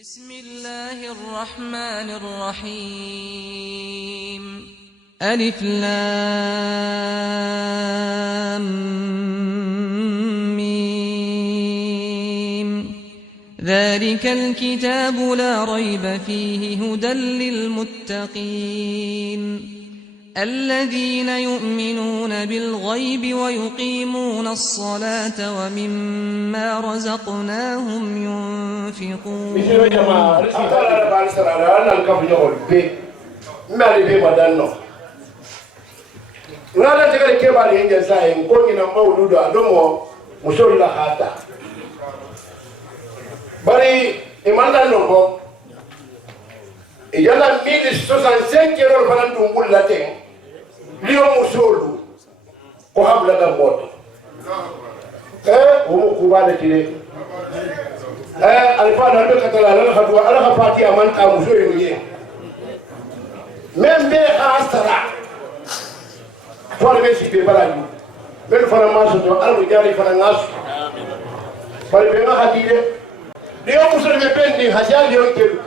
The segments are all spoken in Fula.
بسم الله الرحمن الرحيم ألف لام ميم ذلك الكتاب لا ريب فيه هدى للمتقين الذين يؤمنون بالغيب ويقيمون الصلاة ومما رزقناهم ينفقون. Monsieur le Jama, je suis à la base de la campagne B. Mais les madano. Nada de que va aller en Zaï, qu'on y n'a pas eu d'adamo, monsieur la Hata. Bari, et mandano, il y a la 1065 euros pour un tombou latin. Lyon Moussolu, pour habla d'abord. Ou Mouba de Tire. Alpha de Catala, la partie à Manta Moussolu. Même des Astara. Pour le Messi de Baladou. Même pour un masse de Almugari pour un as. Pour le Béma Hadide. Lyon Moussolu de Bendi, Hadia Lyon Kedu.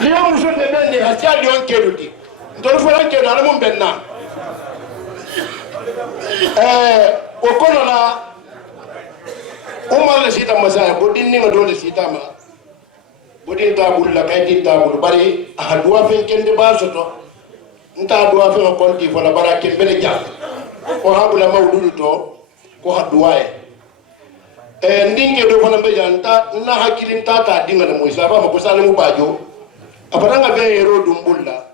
Lyon Moussolu de Bendi, Hadia Lyon Kedu. Donc, il faut que nous ayons un benna. Au Konola, on m'a laissé dans ma salle, Bodin n'est pas laissé dans ma. Bodin taboul, la caïdine taboul, Bari, a doit faire qu'un débat sur toi. Nta doit faire un compte pour la baraque et le gars. On a la main au dos, on a doué. Ndingue de Vonabeyanta, n'a hakilin tata, dinga de Moussa, pas pour ça le Moubadio. Après, on a bien héros d'Umbulla.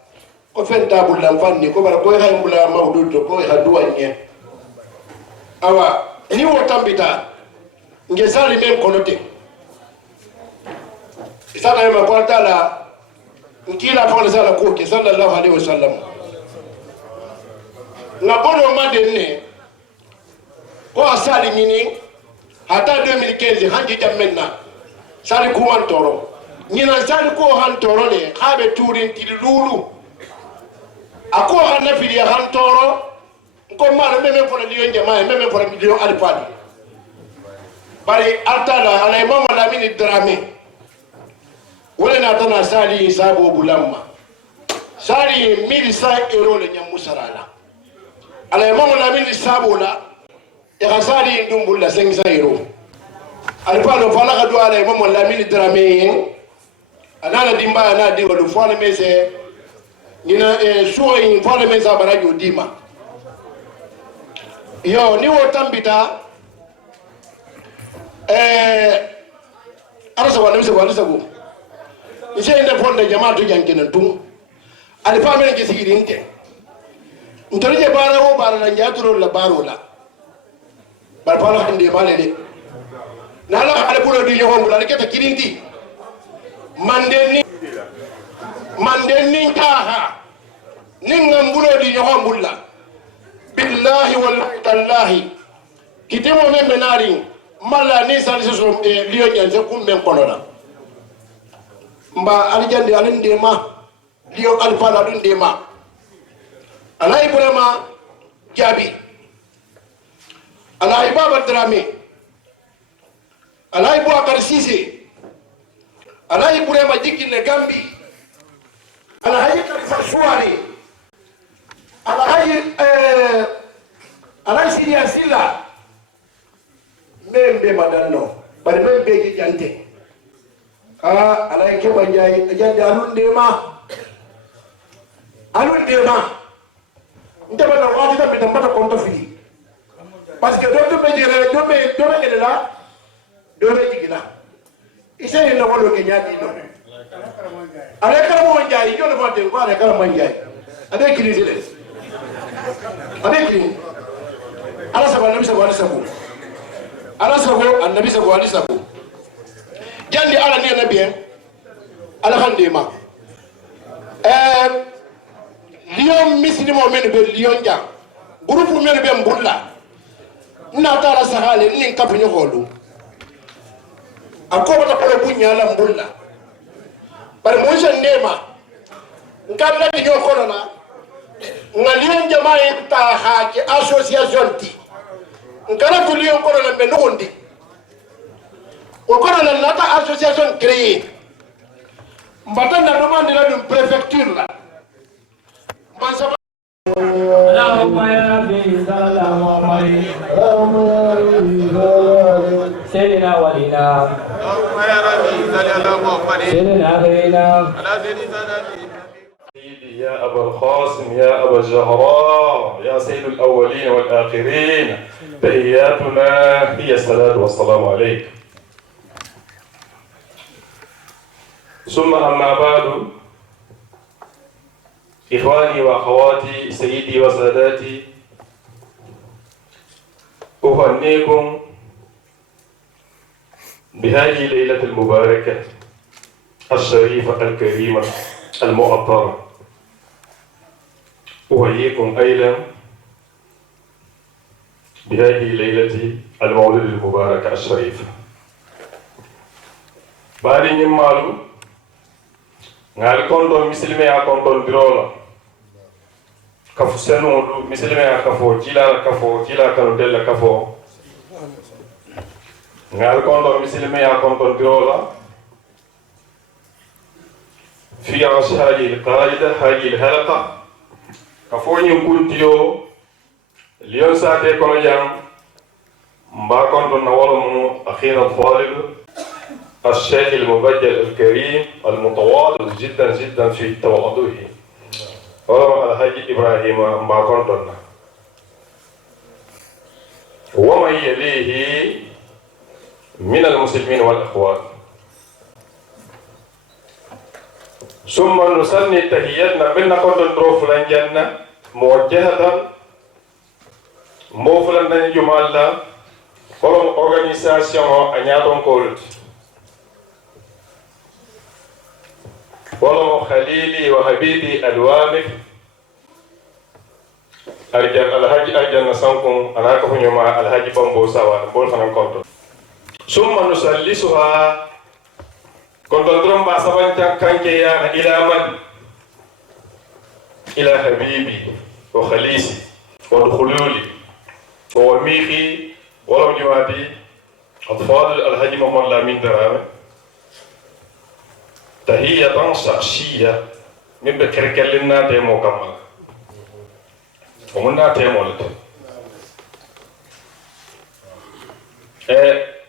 Ko fenta bulla fanni ko bara ko hay mula mawdudo ko ha duwanye awa ni wo tambita ngezali men konote isana ma ko taala nkila fa sala ko ke sallallahu alaihi wasallam na bono madenne ko asali nyini hata 2015 handi jammenna sali kuman toro nyina sali ko han toro le habe turin tilulu ako hanna fili ya hantoro ko mara meme fona liyon jama meme fona miliyon alfani bari altala ala imam al-amin ad-drami wala na tana sali sabo bulamma sali 1100 euro le nyam musarala ala imam al-amin sabo la ya sali ndumbulla 500 euro alfano fala ka do ala imam al-amin ad-drami anana dimba ana diwa do fona mese nina suo in fole meza barajo dima yo ni wotambita arasa wala sago ise inde fonde jamaatu jankina tum alifa men ke sigirinte ntorje bara wo bara na njaturo la baro la bar fala hande male de nala ale bulo di yohom la keta kirinti mandeni taha ninga mbulo di yohom bulla billahi wallahi tallahi kitemo men menari malla ni saliso liyo nyanze kummen konola mba alijande alinde ma liyo alfala dunde ma alay burama jabi alay baba drame alay bo akar sise alay burama jikine gambi alay kalifa suwari alay sidia sila membe madano bari membe jante alay ke banjay ajande alunde ma ndeba na wati ta metapata konto fili parce que do be jere do be la do be jigila ise no wolo ke nyaadi no ale kala mo njay yo le fate ko ale kala mo njay ade kirisile ade kirin ala sabana bisa wali sabu ala sabo annabi sabo ali sabo jandi ala ni nabiyen ala khandima lion misni mo men be lion ja groupe men be mbulla na tara sahale ni kapu nyolu akoba ta ko bunya la mbulla bar mo je nema ngalla di nyoko na ngalion jamaa ta haji association ti ngala to lion ko na be nondi وكنا لنا association créée مبتنا demande la d'une préfecture là اللهم يا ربي صلى الله عليه سيدنا ولينا اللهم يا ربي صلى الله عليه سيدنا غيرنا سيدي يا أبا القاسم يا أبا الزهراء يا سيد الأولين والآخرين تحياتنا هي الصلاة والسلام عليك ثم أما بعد إخواني وأخواتي سيدي وساداتي أهنيكم بهذه الليلة المباركة الشريفة الكريمة المؤطرة أحييكم أيضا بهذه الليلة المولد المباركة الشريفة بعد نمالو ngal kondo misilme ya kondo birola kafu senu misilme ya kafo kila kanu della kafo ngal kondo misilme ya kondo birola في عرش هذه القاعدة هذه الحلقة كفوني كنتيو اليوم ساعتي كنا جام ما كنت نورم أخينا الفاضل الشيخ المبجل الكريم المتواضع جدا جدا في تواضعه ورم الحاج إبراهيم ما كنت ومن يليه من المسلمين والأخوان ثم نسني تحياتنا من نقول نروف لنجنة موجهة موفلن نجمال كلهم أورغانيزاسيون أنياتون كولت ولو خليلي وحبيبي الوامف أرجع الحاج أرجع نسانكم أنا كفني مع الحاج بامبو سوا بول خنام كونتو ثم نسلسها كونتو درم باسبان كانكيا إلى من إلى حبيبي وخليسي ودخلولي وميخي ولو جوابي الفاضل الحاج محمد لامين درامي تحية شخصية من بكركلنا تيمو كمال ومنا تيمو لت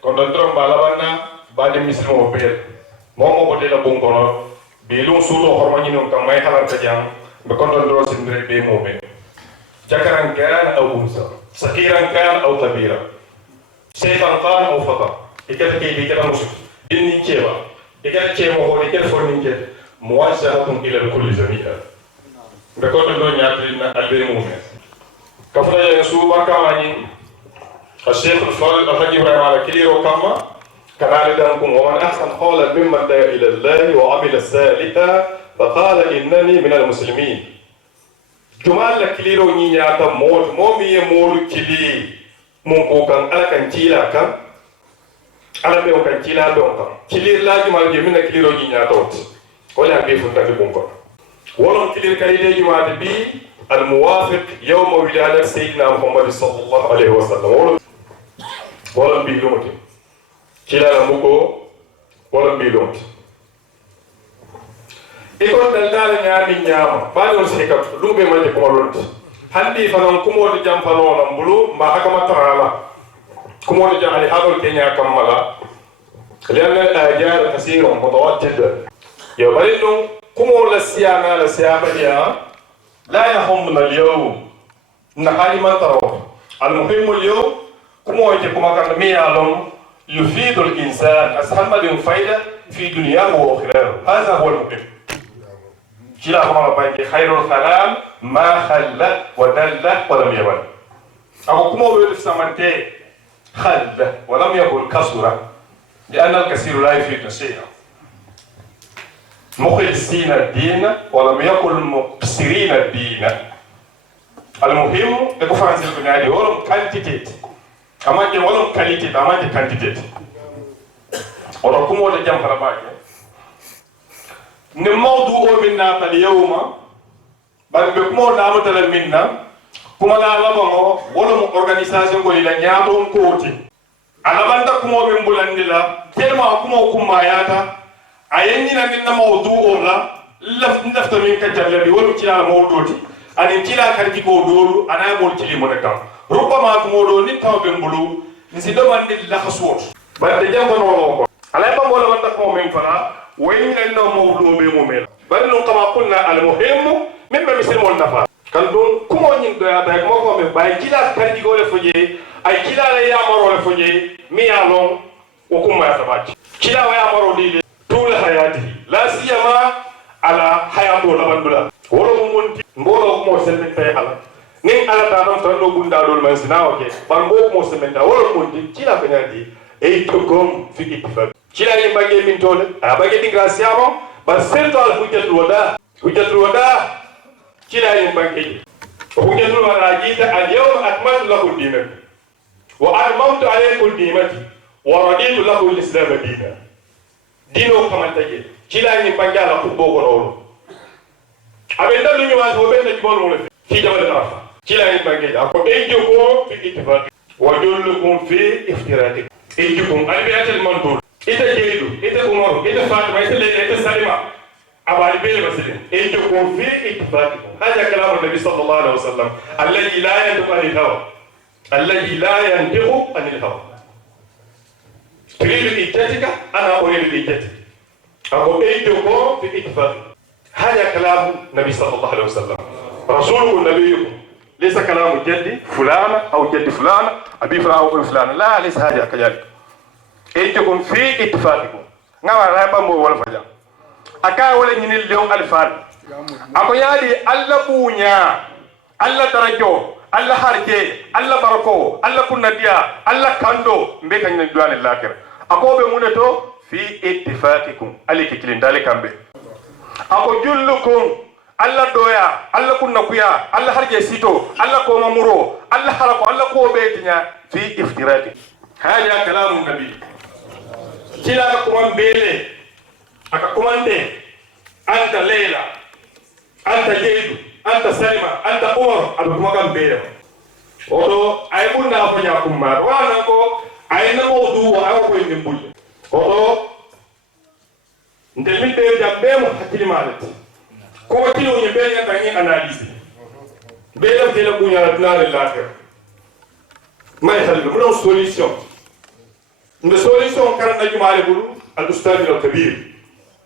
كنت ندرم بالابانا بعد مسلم وبيل مومو بدي لبون كنا بيلون سولو هرماني نون كماي حلال تجام بكنت ندرم سندري بيمو بين ذكرا كان أو أنثى صغيرا كان أو كبيرا سيفا كان أو فتى إكذا كي بيكذا مسلم إني كيوا إذا كان هو إذا فورنيك موجهة إلى الكل جميعا. بكون الدنيا ترينا البرمومة. كفلا يسوع كمانين الشيخ الفاضل الحاج إبراهيم على كليرو كما كذلك أنكم ومن أحسن قولا ممن دعا إلى الله وعمل صالحا فقال إنني من المسلمين. جمال كليرو نياتا مومي مول كلي ممكن على كنتيلا كم ala be on kan kila be on kan kilir laaji mal je minna kiliro ji nyaatawt wala be fu tagi bon ko wolon kilir kayde ji waade bi al muwafiq yawm wiladat sayyidina muhammad sallallahu alaihi wasallam wolon bi lumati kila la muko wolon bi lumati e ko dal dal nyaami nyaama ba don sekat lumbe manje ko lonti handi fanan kumo de jam fanona mbulu ma akama tarala كمون جعل هذا الكينيا كملا لأن الآجال كثير متواجد يبرئ كمون للسيامة لا يهمنا اليوم نحالي من تروح المهم اليوم كمون كما كان ميالهم يفيد الإنسان أسهم فايدة في دنياه وآخرته هذا هو المهم كلا كما بينك خير الكلام ما خل ودل ولم يبل أو كمون يفسمنتي خل ولم يقل كسر لأن الكثير لا يفيد شيئا مخلصين الدين ولم يقل مقصرين الدين المهم يكون فرنسي البنادي ولم كانتيتيت أما جي ولم كاليتيت أما جي كانتيتيت ورقم ولا جنب رباك نموضوع منا اليوم بل بكمو نعمل منا كما لا لبعو ولم أورغانيزاسيون قولي لنياتهم كوتي alabanta kumo be mbulandila telma kumo kumayata ayenina min mawdu'o la lafta min ka jallabi wonu kila mawdu'ti anin kila karji ko dolu ana mol kili mo nakam rubama kumo do ni taw be mbulu nsi do mandi la khaswot bande jambo no ko alay ba mo la wanta ko min fala wayni no mawdu'o be mo mel bari no kama qulna al muhim mimma mislimul nafa kan don kumo nyin do ya da mo ko me bay kila karji go le foje ay kila la ya maro le foje mi ya lon o kuma ya sabati kila wa ya maro dile tul hayati la siyama ala hayatu la bandula woro mo monti mbolo mo selmin tay ala nin ala ta don tan do bunda dol man sina oke bango mo selmin da woro monti kila ko nyadi e to kom fi ittifaq kila ni bagge min tole a bagge di grasiamo ba sento al hujjatul wada kila ni bagge hujjatul wada jita al yawm akmaltu lakum dinakum وأتممت عليكم نعمتي ورضيت له الإسلام دينا دينو كمان تجي كلا ينبغي على كوبو كرولو أبدا لو نيوان هو بين الجبال ولا في جبل العرفة كلا ينبغي أكو إيجوكم في اتفاق وجلكم في افتراق إيجوكم أنا بيعت المنظور إذا جيدو إذا كمرو إذا فاطمة إذا سلمة أبالي بيل مسلم إيجوكم في اتفاقكم هذا كلام النبي صلى الله عليه وسلم الذي لا ينطق عن الهوى الذي لا ينطق عن الهوى تريد إيجاتك أنا أريد إيجاتك أقول إيجوكم في اتفاق هذا كلام النبي صلى الله عليه وسلم رسولكم نبيكم ليس كلام جدي فلان أو جدي فلان أبي فلان أو أبي فلان لا ليس هذا كذلك إيجوكم في اتفاقكم نعم رأيبا مو ولا فجأة أكا ولا ينين اليوم الفال أقول يالي ألا بونيا ألا درجو Allah harje Allah barako Allah kunadiya Allah kando mbeka nyine duane lakira akobe muneto fi ittifaqikum aliki kilindale kambe ako jullukum Allah doya Allah kunnakuya Allah harje sito Allah ko mamuro Allah harako Allah ko betinya fi iftiraqi hada kalamun nabi kila ka kumambele aka kumande anta Leila anta Jeidu anta Salima anta Umar abukuma kambe oto ay bunda ko nyakum ma wana ko ay na mo du wa ko inde mbul oto ndemi be jambe mo hakili malet ko tilo ni be yanda ni analyse be la tele bunya la plan la terre may xal mo solution une solution karana jumale bulu al ustad al kabir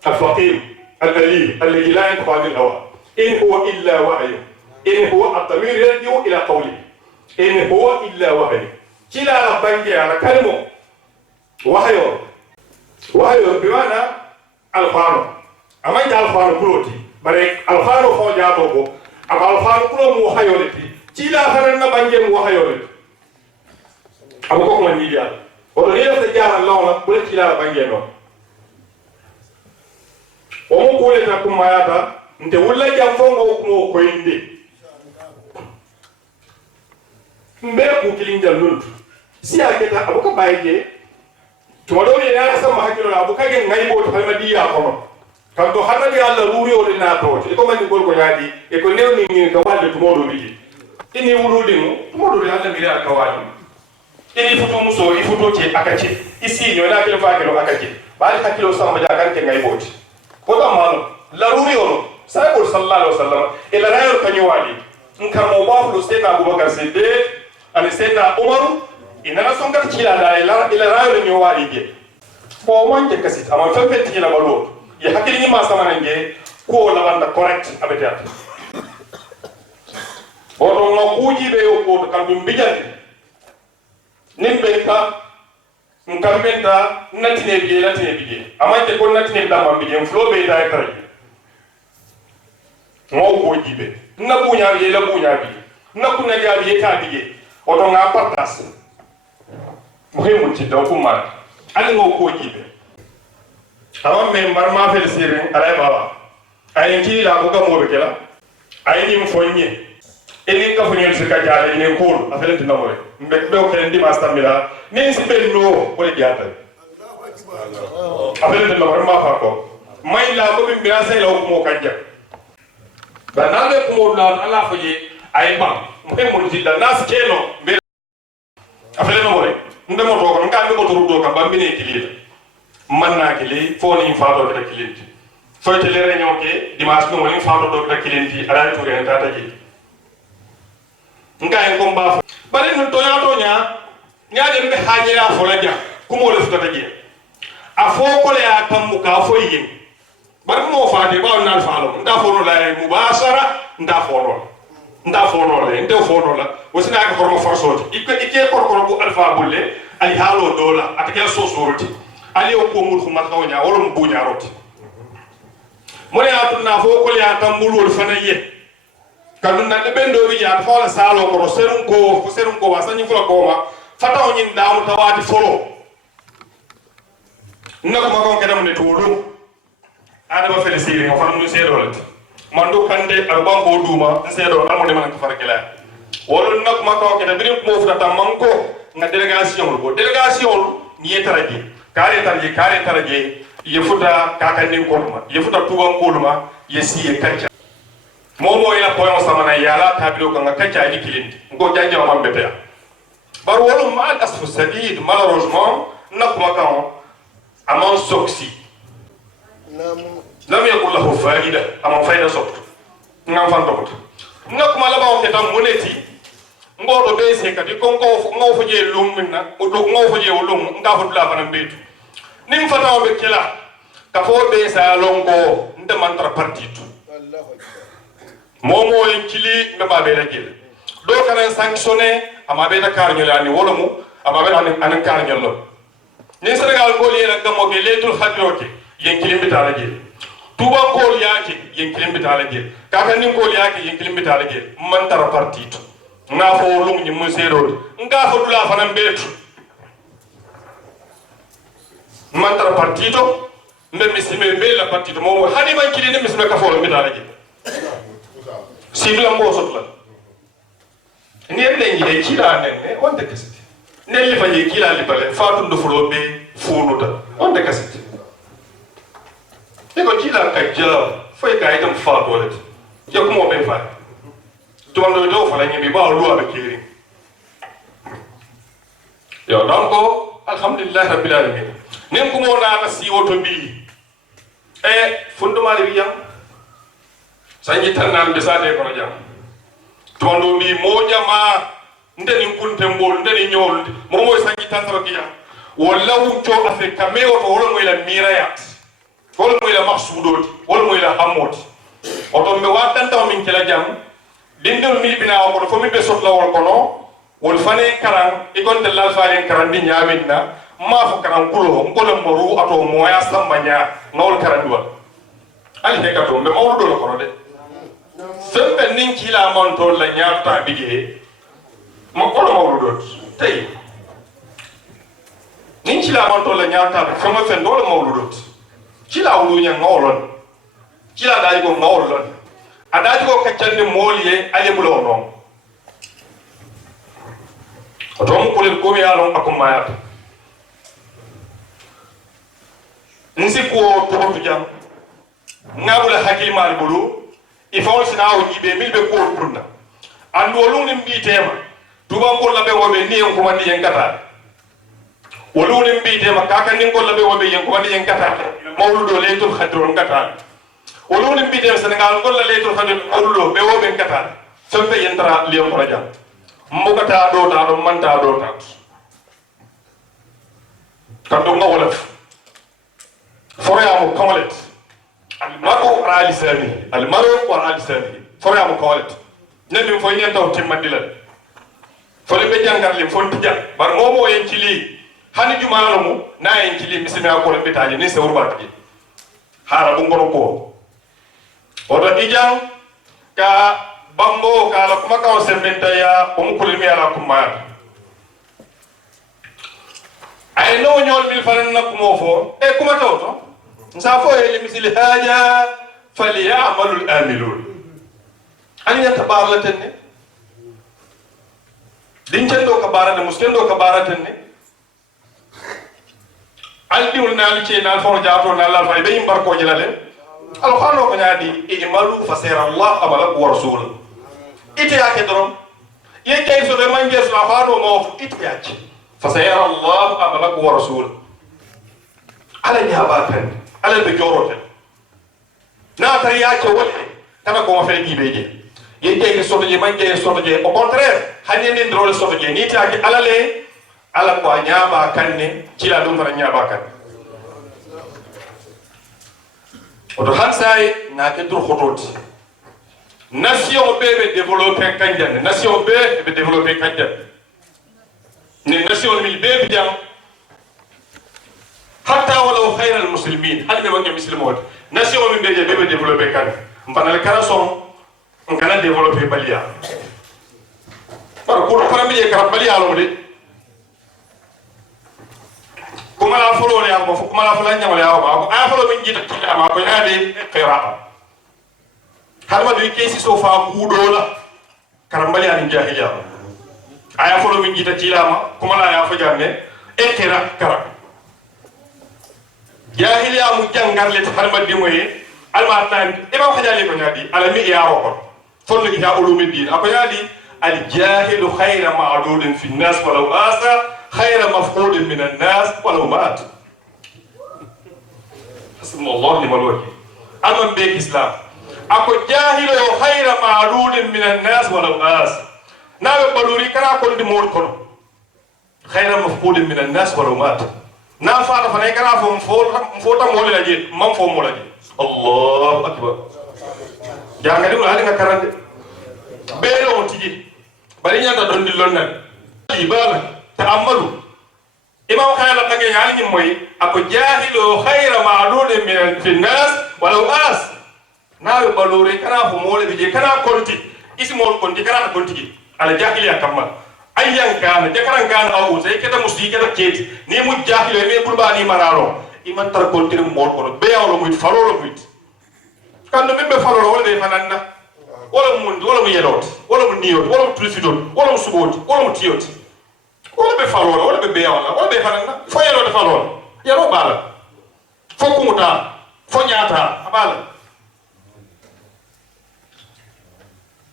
al faqih al ali alladhi la yanfa bil hawa in huwa illa wa'yu in huwa at-tamir yarji'u ila qawli in huwa illa wahyu kila bangi ana kalmo wahyo biwana alfano amanja alfano proti bare alfano fo jaato ko aba alfano pro mu wahyo leti kila haran na bangi mu wahyo leti abo ko man ni dia o do yela ta jaara lawla bu kila bangi no o mo ko le ta kuma yata nte wulla jam fongo ko ko inde mbe ku kilinja lund si aketa abuka bayje to do ni na sama hakilo abuka gen ngaybo to hamadi ya kono kan to hanadi alla ruri o na to ko man gol ko yadi e ko newni ni ka walde to modo biji ini wuludi mo to modo be alla mi la ka wadi ini futu muso i futu ce akace isi ni wala kilo fa kilo akace bali hakilo sama ja kan ke ngaybo ko da manu la ruri o sai ko sallallahu alaihi wasallam ila rayo kanyo wadi nkamo bafu sena Abubakar Siddiq ani sena Umar inana songar kila da ila rayo ni wa ige ko man ke kasit amma fefet kila balo ya hakili ni ma sama nange ko la banda correct abetiat bodo ngokuji be yo ko kan dum bijandi nimbe ka nkambenta natine bije amma te ko natine da ma bije flo be da tare ngo ko jibe na bunya ye la bunya bi na kuna ja bi ta bije oto nga partas muhimu ci do kuma ali ngo ko jibe awa me marma fel sirin alay baba ay ki la ko ga mo be kala ay ni mfonye eni ka fonye se ka jale ni ko afele tin namore mbe do ke ndi master mila ni si ben no ko le diata afele tin namore ma fa ko may la ko bi mira say la ko mo kanja da na le ko mo la ala faje ay bam muhimu ci da nas keno be afele namore ndemo to ko ngambe ko to do ka bambine kilita manna kili foni faado ka kilinti foyte le réunion ke dimanche no woni faado do ka kilinti ala to en tata ji ngai ko mba bari no to ya to nya de be hajira fo la ja kumo le futata ji a fo ko le ya kammu ka fo yin bari mo faade ba on al faalo nda fo no la mubashara nda fo no le nda fo no la wosina ka hormo forsoti ike korkoro bu alfa bulle ali halo dola atake so soroti ali o ko mul khuma khawnya wala mu bunya roti mo ya tunna fo ko ya tambulul fanaye kadun na de bendo bi ya fa la salo ko serun ko wasanyi fula ko ma fata o nyin daamu tawati folo nako ma ko kedam ne tulu ada ba fele siri ko fam du sedo mando kande al banko duma sedo amone man ko farkela wala nako ma ko kedam birim mo fata manko nga délégation ni taraji kare taraji ye futa kakandin koluma ye futa tuban koluma ye siye kancha momo ila poyon samana yala tabilo kanga kancha di kilindi ngo janja ma mbete bar wala ma al asfu sadid malheureusement nakuma kan amon soksi lam yakul lahu faida amon faida sokto ngam fan dokto nakuma la bawo ketam moneti ngodo be se kati ko ngo je lum minna o do ngo je lum nga fo la fana betu nim fata o be kila ka fo be sa longo nde mantra partitu momo en kili be ba be la gel do kana sanctionné ama be da kar nyolani wala mu ama be an kar nyollo ni Sénégal ko li la gamo ke letul khadroke yen kili bitala gel tuba ko yake yen kili bitala gel ka nin ko yake yen kili bitala gel mantra partitu nga fo lum ni musero nga fo dula fana betu mantra partito mbe misime be la partito mo hani man kili ni misime ka fo mi dala ji sigla mo sotla ni ende ni kila ne on de kasiti ne li faje kila li bale fatu ndo flo be funuta on de kasiti e ko kila ka jala foi ka itam fatu wala je ko mo be fa tumando do fala nyimbi ba lu abe kiri yo donc alhamdulillah rabbil alamin nim ko mo na si woto bi funduma le yam sanji tanam be sade ko jam tumando bi mo jama ndeni kunte mbol ndeni nyol mo moy sanji tansaba ki jam wallahu to afe kameo to wala moy la mirayat wala moy la maksudot wala moy la hamot oto be watanta min kala jam dindul mi bina ko fo mi be sotla wol kono wol fane karam e gon de lal faalen karam di nyaminna ma fo karam kulo ngolo moru ato moya sambanya ngol karam duwa ali he kato be mawdo do kono de sembe nin kila mon to la nyafta bige mo ko mawdo do tay nin kila mon to la nyafta be fo ma fen do mawdo do kila wulu nya ngolon kila dai go ngolon adaji ko kaccande moliye ale bulo non otom ko le ko mi alon akumaya nsi ko to jam ngabula hakil mal bulu ifon sinawo jibe milbe ko burna ando lum bi tema tuba ko labe wobe ni en ko mandi en kata wolu nim bi tema kaka nin ko labe wobe en ko mandi en kata mawludo laytul khadron kata wolu nim bi tema Sénégal ko la laytul khadron mawludo be wobe en kata fembe yentra liam ko jam mbokata do ta do manta do ta kando ngawolaf foroya mo kawalet almaru ala lisani almaru wa ala lisani foroya mo kawalet nemi fo yen taw timmandilal fole be jangar lim fon tija bar momo en kili hani jumaalo mu na en kili misimi akole bitaji ni se urbatji hara bu ngoro ko odo ijang ka bambo kala kuma ka o sembenta ya on kulmi ala kuma ay no nyol mil fanan na kuma fo e kuma tawto nsa fo e misil haja falyamalul amilun an ya tabarla tenne dincendo ka barade muskendo ka baratenne aldi wol nal ci nal fo jaato nal la fay be yimbar ko jilale alquran ko nyaadi ijmalu fasira allah amala wa rasul ite yake dorom ye kay so de manje so afano mo ite yake فسيرى الله أمرك ورسوله على نياباتن على البجورة ناتر ياك ولي كما كما في بيجي يجي سوتجي من جي سوتجي au contraire hanni ndrol sotje ni taaki alale ala ko nyaaba kanne ci la dum fara nyaaba kan oto hansay na ke dur khototi nation be développer kanjan nation be développer kanjan ni nation mi be biam hatta wala khayr al muslimin hal be wangi muslimot nation mi be développer kan mbanal karason ngana développer balia par ko premier kara balia lo de kuma la folo le am kuma la folo nyamale aw ma a folo min jita kila ma ko yaade qira'a halma du kesi so fa kudola kara balia ni jahiliya aya folo min jita kila ma kuma la ya fo jamme qira kara jahiliya mu jangar le halma di moye alma tan imam khajali ko nyadi ala mi ya roko fonno ita ulumi din ako yadi al jahilu khayra ma'dudin fi an-nas walau asa khayra mafqudin min an-nas walau mat hasbunallahu ni'mal wakeel amam be islam ako jahilu khayra ma'dudin min an-nas walau asa nabe baluri kara ko di mol kono khayra mafqudin min an-nas walau mat na faata fa kara fo ta mol la je mam fo mol la je Allahu akbar jangali mo hali ngakarande belo tiji bari nyanda don dillon nan ibala ta'ammalu imam khayla kage yali ni moy ako jahilu khayra ma'dud min fi nas walau as nawe balore kana fo mole bije kana konti ismol konti kana konti ala jahiliya kamma ayyan kana jakaran kana awu sai keda musdi keda keti ni mu jahilo me bulba ni mararo iman tar kontir mol kono be awlo muit farolo muit kando membe farolo wala de fananna wala mun wala mu yelot wala mu niyot wala mu tulfidot wala mu subot wala mu tiyot wala be farolo wala be awla wala be fananna fo yelot farolo yelo bala fo kumuta fo nyata abala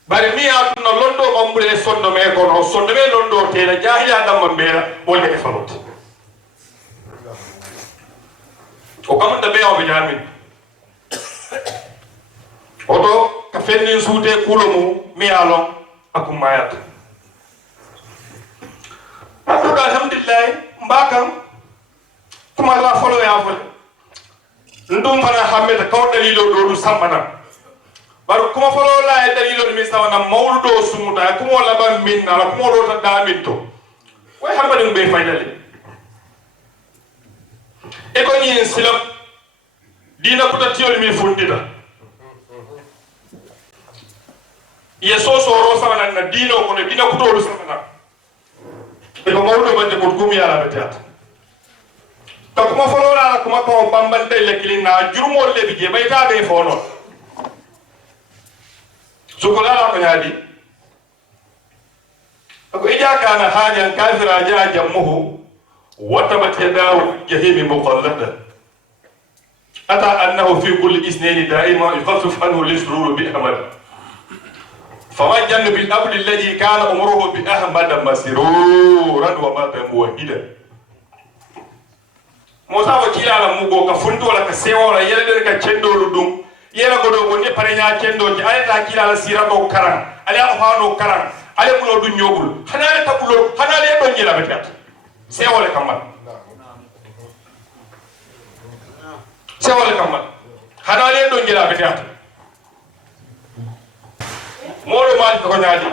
bari mi atuna londo mambule sondo me kono sondo me londo tela jahiliya dam mbera wala be farot o kamanda be o benyamin oto ka fenni suute kulomu mi alon akum mayat akuda alhamdulillah mbakam kuma la folo ya folo ndum fana hameta kaw dalilo do du sambana bar kuma folo la e dalilo mi sawana mawludo sumuta kuma la ba min ala kuma do ta daminto way harba dum be faydale e ko ni silam dina ko tatiyol mi fundita yeso soro samana na dino ko ne dina ko tolu samana e ko mawdo bande ko gumi ala betat ta kuma folo la kuma ko bambante le kilina jurmo le bije bayta be fono sukola la ko nyadi ko ija kana hajan kafira ja jamuhu watabat yadahu jahimi muqallada ata annahu fi kulli isnayn da'ima yukhafif anhu al-surur bi ahmad فوجن بالأبل الذي كان أمره بأحمد مسرورا ومات موحدا موسى وكيل على موغو كفندو ولا كسيو ولا يلدر كچندو لدوم يلا غدو غني parenya chendo ay ta kila la sira do karan ali afano karan ali bulo du nyobul hanale tabulo hanale do nyela betat sewole kamal sewole kamal hanale do nyela betat molo mal ko nyaadi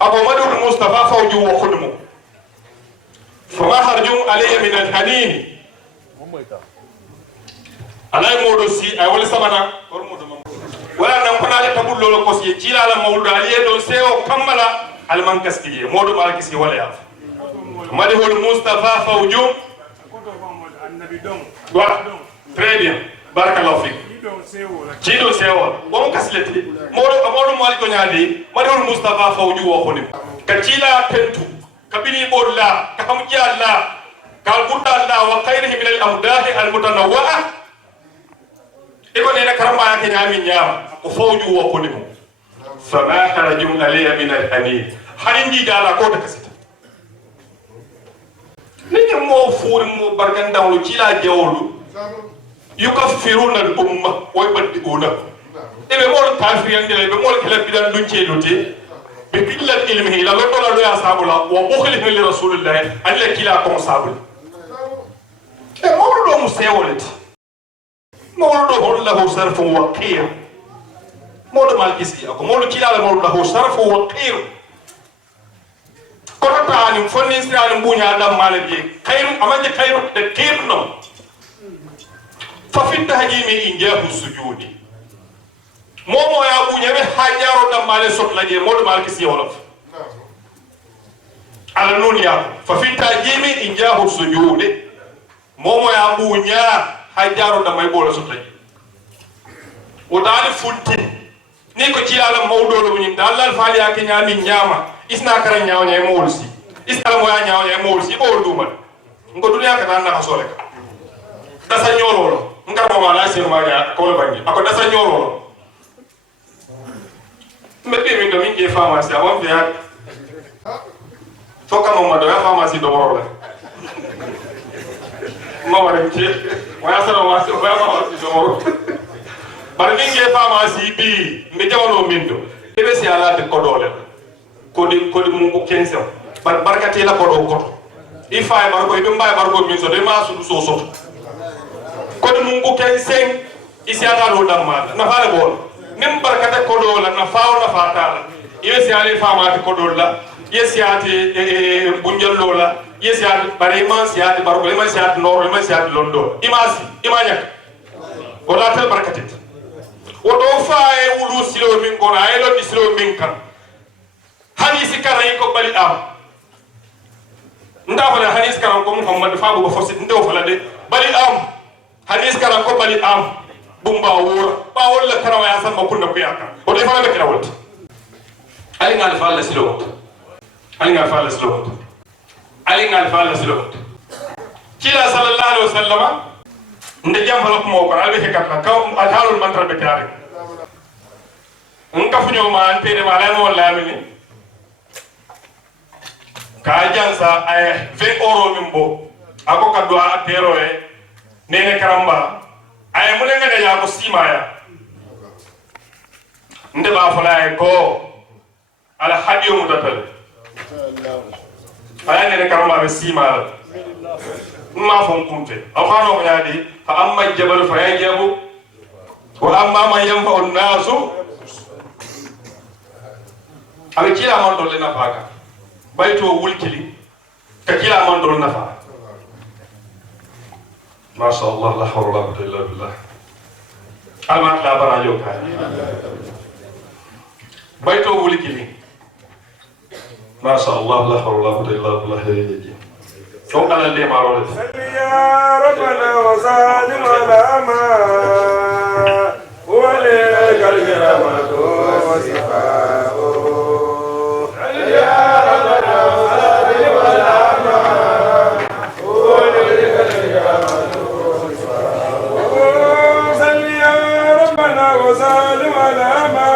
abo madul mustafa fawju wa khudmu fama harjum alayhi min al-hanin alay modo si ay wala sabana or modo wala nan ko nale tabul lolo ko si jila la mawdu aliye do seo kamala al mankaski modo mal kisi wala ya madul mustafa fawju très bien barakallahu fik Chido sewa bon kasleti modo mali ko nyali madul mustafa fawju wa khoni ka chila pentu kabini bolla ka hamji allah ka qurta allah wa khayrihi min al amdah al mutanawwa iko ne karamba yake nyami nyama ko fawju wa khoni fama harajum alayya min al hanin hanindi dala ko ta kasita ni mo furi mo barkan dawlu ci la jawlu yukaffiruna al-umma wa yubaddiuna ebe mo kafir yande be mo kala bidan dun ci luti be billa ilmihi la lotola do ya sabula wa mukhlifu li rasulillah alla kila ko sabul e mo do mo sewolati mo do hollahu sarfu wa qir mo do malkisi ko mo do kila la mo do sarfu wa qir ko ta ni fonni sirani bunya dam malaji khairu amaje khairu de kirno fa fi tahjimi injahu sujudi momo ya bunya be hajaro dam male sotlaje modu malkisi wolof ala nunya fa fi tahjimi injahu sujudi momo ya bunya hajaro dam may bolo sotlaje o dali funti ni ko ci ala mawdo do ni dalal faali ya ke nyami nyama isna kara nyaaw nyay mawlsi isna mo ya nyaaw nyay mawlsi bo duma ngo dunya ka tan na hasole ka dasa nyolo ngar mo wala sir ma ya ko bangi ako dasa nyolo mbe mi do min ke pharmacie awon fiya foka mo do ya pharmacie do woro mo wara ci wala sa wa sa wa pharmacie do woro bar min ke pharmacie bi mi jawono min do be si ala te kodole kodi mungu kense barkati la kodo koto ifa barko ibe mbay barko min so de ma su so so kodi mungu kense isi ata do damma na faale bol nim barkata kodo la na faaw na faata yesi ale faama te kodo la yesi ate bunjel la yesi ate bare man si ate barko man si ate noro man si ate londo imasi imanya wala tel barkati wodo faae wulu silo min gona ay lo silo min kan hadisi karay ko bali am nda fala hadis karam ko Muhammad fa bu fosit ndo fala de bali am hadis karam ko bali am bumba wora ba wala karawa ya san makun ko yaka o de fala be kala wot ali ngal fala silo ali ngal fala silo ali ngal fala silo kila sallallahu alaihi wasallam nde jam fala ko mo ko albe hekata ka alhalul mantra be kare nka funyo ma antene ma lay mo lamini ka jansa ay 20 euro mimbo ako kaddo a tero e nene karamba ay mu lenga ya ko simaya nde ba fala ko ala hadiyo mutatal ay nene karamba be simaya ma fon kumte afano ko yadi fa amma jabal fa yajabu wa amma man yanfa an-nasu abi kila man dolle na faga bayto wulkili ka kila man dolle na faga ma sha Allah la hawla wala quwwata illa billah almat la barajo ka bayto wulkili ma sha Allah la hawla wala quwwata illa billah كم على اللي معروض يا ربنا وسلم على ما ولك الكرامة وصفاء يا ربنا وسلم على ما ولك الكرامة وصفاء صل يا ربنا وسلم على ما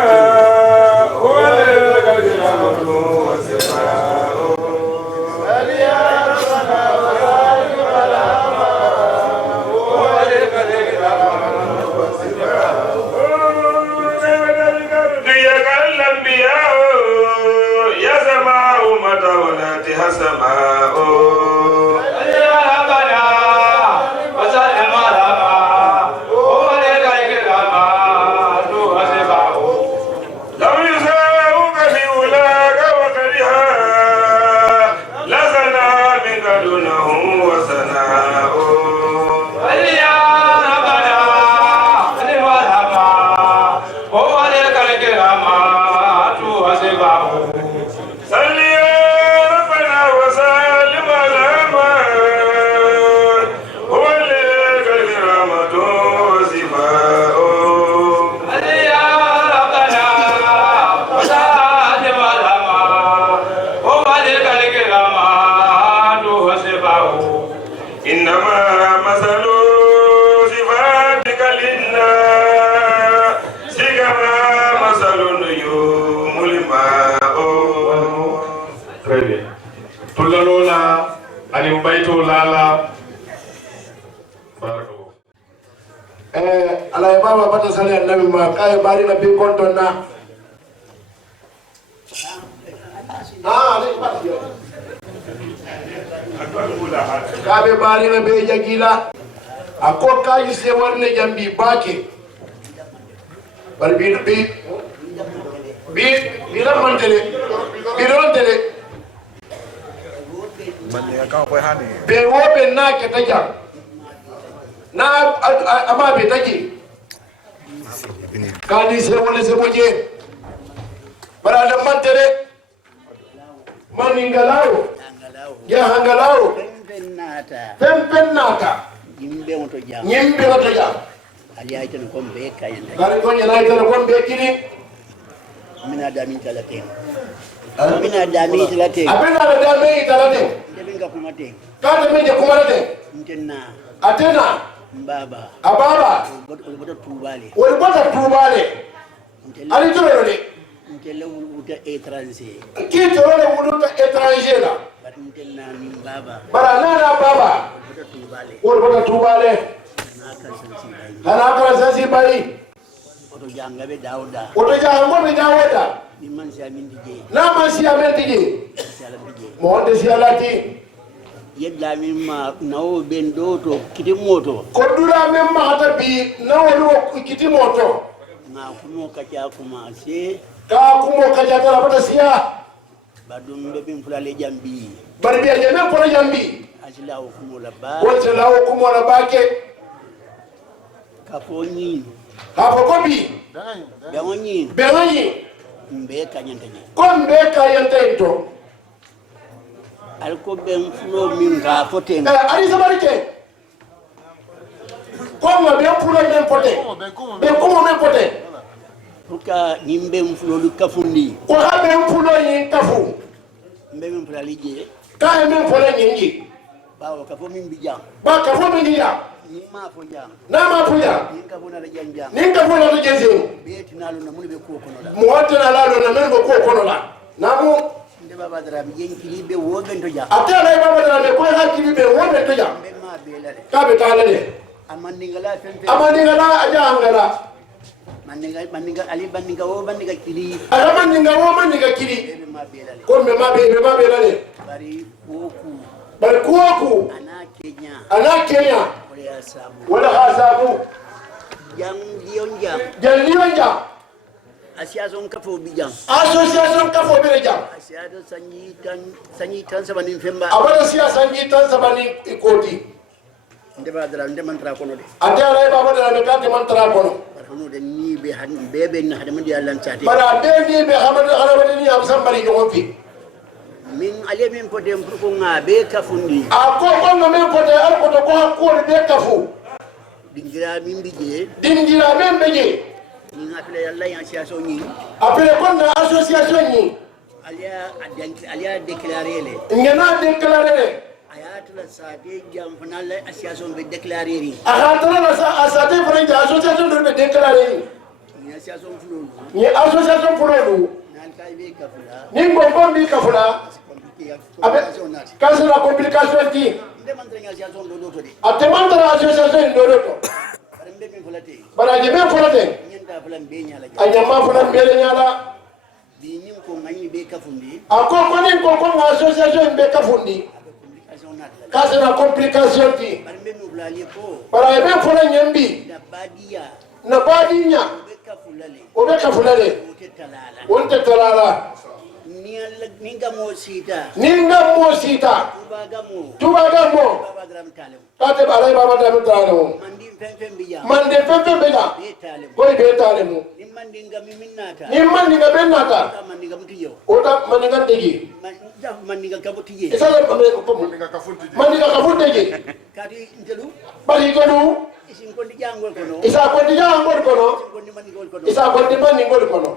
ولك الكرامة وصفاء lala barakallahu ala e baba bata sale annabi ma kay bari na bi konton na ale pati kabe bari na be jagila ako kay se warne jambi bake bar bi ramantele bi rontele be wobe na ke taja na ama be taji kadi se wala se moje bara da mantere maningalao ya hangalao pempennata yimbe moto jam ali aytan ko be kayen kare ko nyana aytan ko be kini mina dami talate mina dami talate abena da dami talate debinga kumate kada meje kumarate ntenna atena mbaba ababa bodo tubale wol bota tubale ali tole ntele wuta étranger ki tole wuluta étranger la bar ntenna mbaba bara nana baba bodo tubale wol bota tubale ana kan sansi bayi oto jangabe dawda oto jango be dawda ni man si amin dije na man si amin dije sala dije mo de si alati yedda min ma nawo ben do to kiti moto ko dula men ma hata bi nawolu kiti moto na kumo kacha kuma se ka kumo kacha tara bata siya badum be bin fulale jambi bari bi je men ko jambi asila kumo la ba wonte lawo kumo la bake kafoni ha ko bi be woni mbe kanyante je ko mbe kayante to alko ben fulo min ga foten ali sabarike ko ma be fulo men pote be ko mo men pote puka nimbe mfulo lu kafundi ko ha be fulo yin kafu mbe min fulo lije ka men fulo nyingi bawo kafo min bijam ba kafu min ya ni ma fo jam na ma puya ni kafo na jam ninka fulo to jesi be tinalo na mun be ko kono la mo wotana lalo na men ko kono la namu nde baba dara mi yenkili be wo ben to jam atela e baba dara me ko hakili be wobe to jam be ma be la de ka be tala de amandinga la fempe amandinga la aja angala mandinga ali bandinga wo bandinga kili ala mandinga wo mandinga kili be ma be la de ko me ma be la de bari woku bari kuoku ana Kenya wala hasabu jam lionja association kafo bijam association sanyi tan sabani femba abada sanyi tan sabani ikoti ndeba dara ndemantra kono de adara baba dara me kante mantra kono barno de ni be han bebe na hade mandi Allah chati bara be ni be hamadu ala ni am sambari nyofi min ale min podem ko nga be kafundi ako ko no men pote al ko ko be kafu dingira min bije ni ngapele Allah ya association ni apele ko na association ni alia déclarer le ngena déclarer ayatula sabe jam fanal association be déclarer ni ayatula sa asate fana association be déclarer ni association fulolu ni association fulolu nan kay be kafula ni ngombo bi kafula abe kaso la complication ti demandre association do to de atemandra association do to rembe min fulate baraje be fulate nyenta fulan be nyala anyama fulan be nyala bi nim ko ngani be kafundi ako ko ni ko association be kafundi kaso la complication ti rembe no blali ko baraje be fulan nyambi na badinya be kafulale wonte talala ninga mo sita tubagamo kate balay baba dram talemo mande fempe beja koy be talemo ni mandinga benata ota mandinga tegi isa mandinga kafunti kati intelu bari gonu isin ko di jangol kono isa ko di jangol kono isa ko di mandingol kono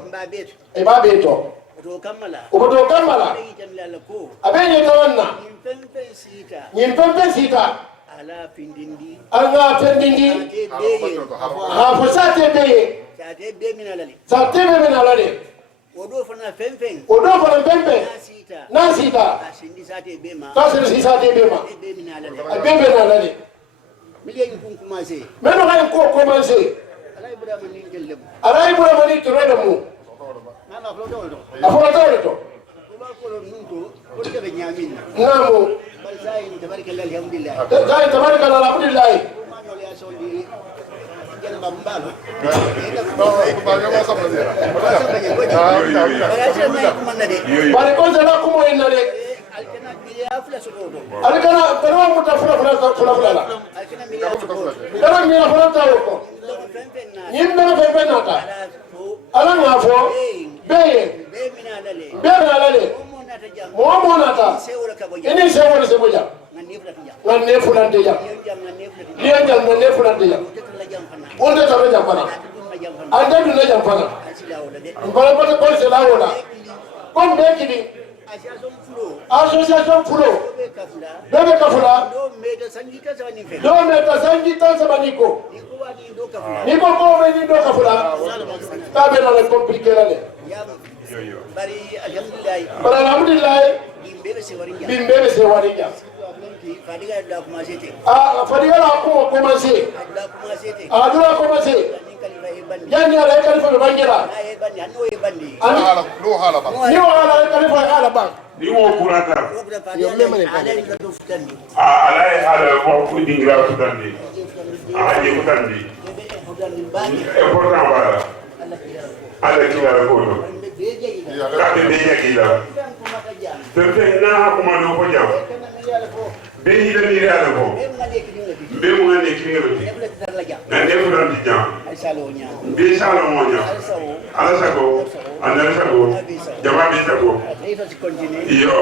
e babeto oto kamala abenye tawanna nyimpepe sita ala findindi anga findindi hapo sate beye sate be minalale odo fana femfen odo fana femfe nasita asindi sate bema tasir sisate bema be minala le abebe na lale miliyen kun commencer meno kay ko commencer ala ibrahim ni gellem ara ibura mani tirada mu nana flo do afura tawle to ba ko lo nunto ko de be nyamin namu bal sai tabarakallah alhamdulillah zai tabarakallah alhamdulillah ma no ya so di jeng bambalo bari ko jala kumo inna de alkana biya fula so do alkana kana muta fula la alkana biya so do kana mi na fula tawo ko femfen na yimbe na femfe na ta ala nga fo beye be minala le be na lale mo na ta jam mo na ta se wala ka bo ini se wala se boja ngani fula ta jam nganne fulante jam ngani fula ta liya jam nganne fulante jam la jam fana onde tabe jam fana jam fana ande du ne jam fana asila wala de bala bata ko se la wala kon be kidi association fulo bebe kafula do meta sangita sabani fe do meta sangita sabani ko niko ko be ni do kafula tabe na le compliqué la le bari alhamdulillah bara alhamdulillah bimbe se warinja fadiga da kuma sete fadiga la ko commencer da kuma sete adula commencer yani ala kalifa be bangira hala no hala ba ni wala kalifa hala ba ni wo kurata yo memane ala ni do futandi ala hala wo fu dingra futandi ala je futandi e porta wala ala kila ko do ka be be yakila tempe na kuma do ko jam be ni da ni ala ko be mo ngane kinga be na ne fu dan di jam be salo mo nya ala sago andal sago jama be sago iyo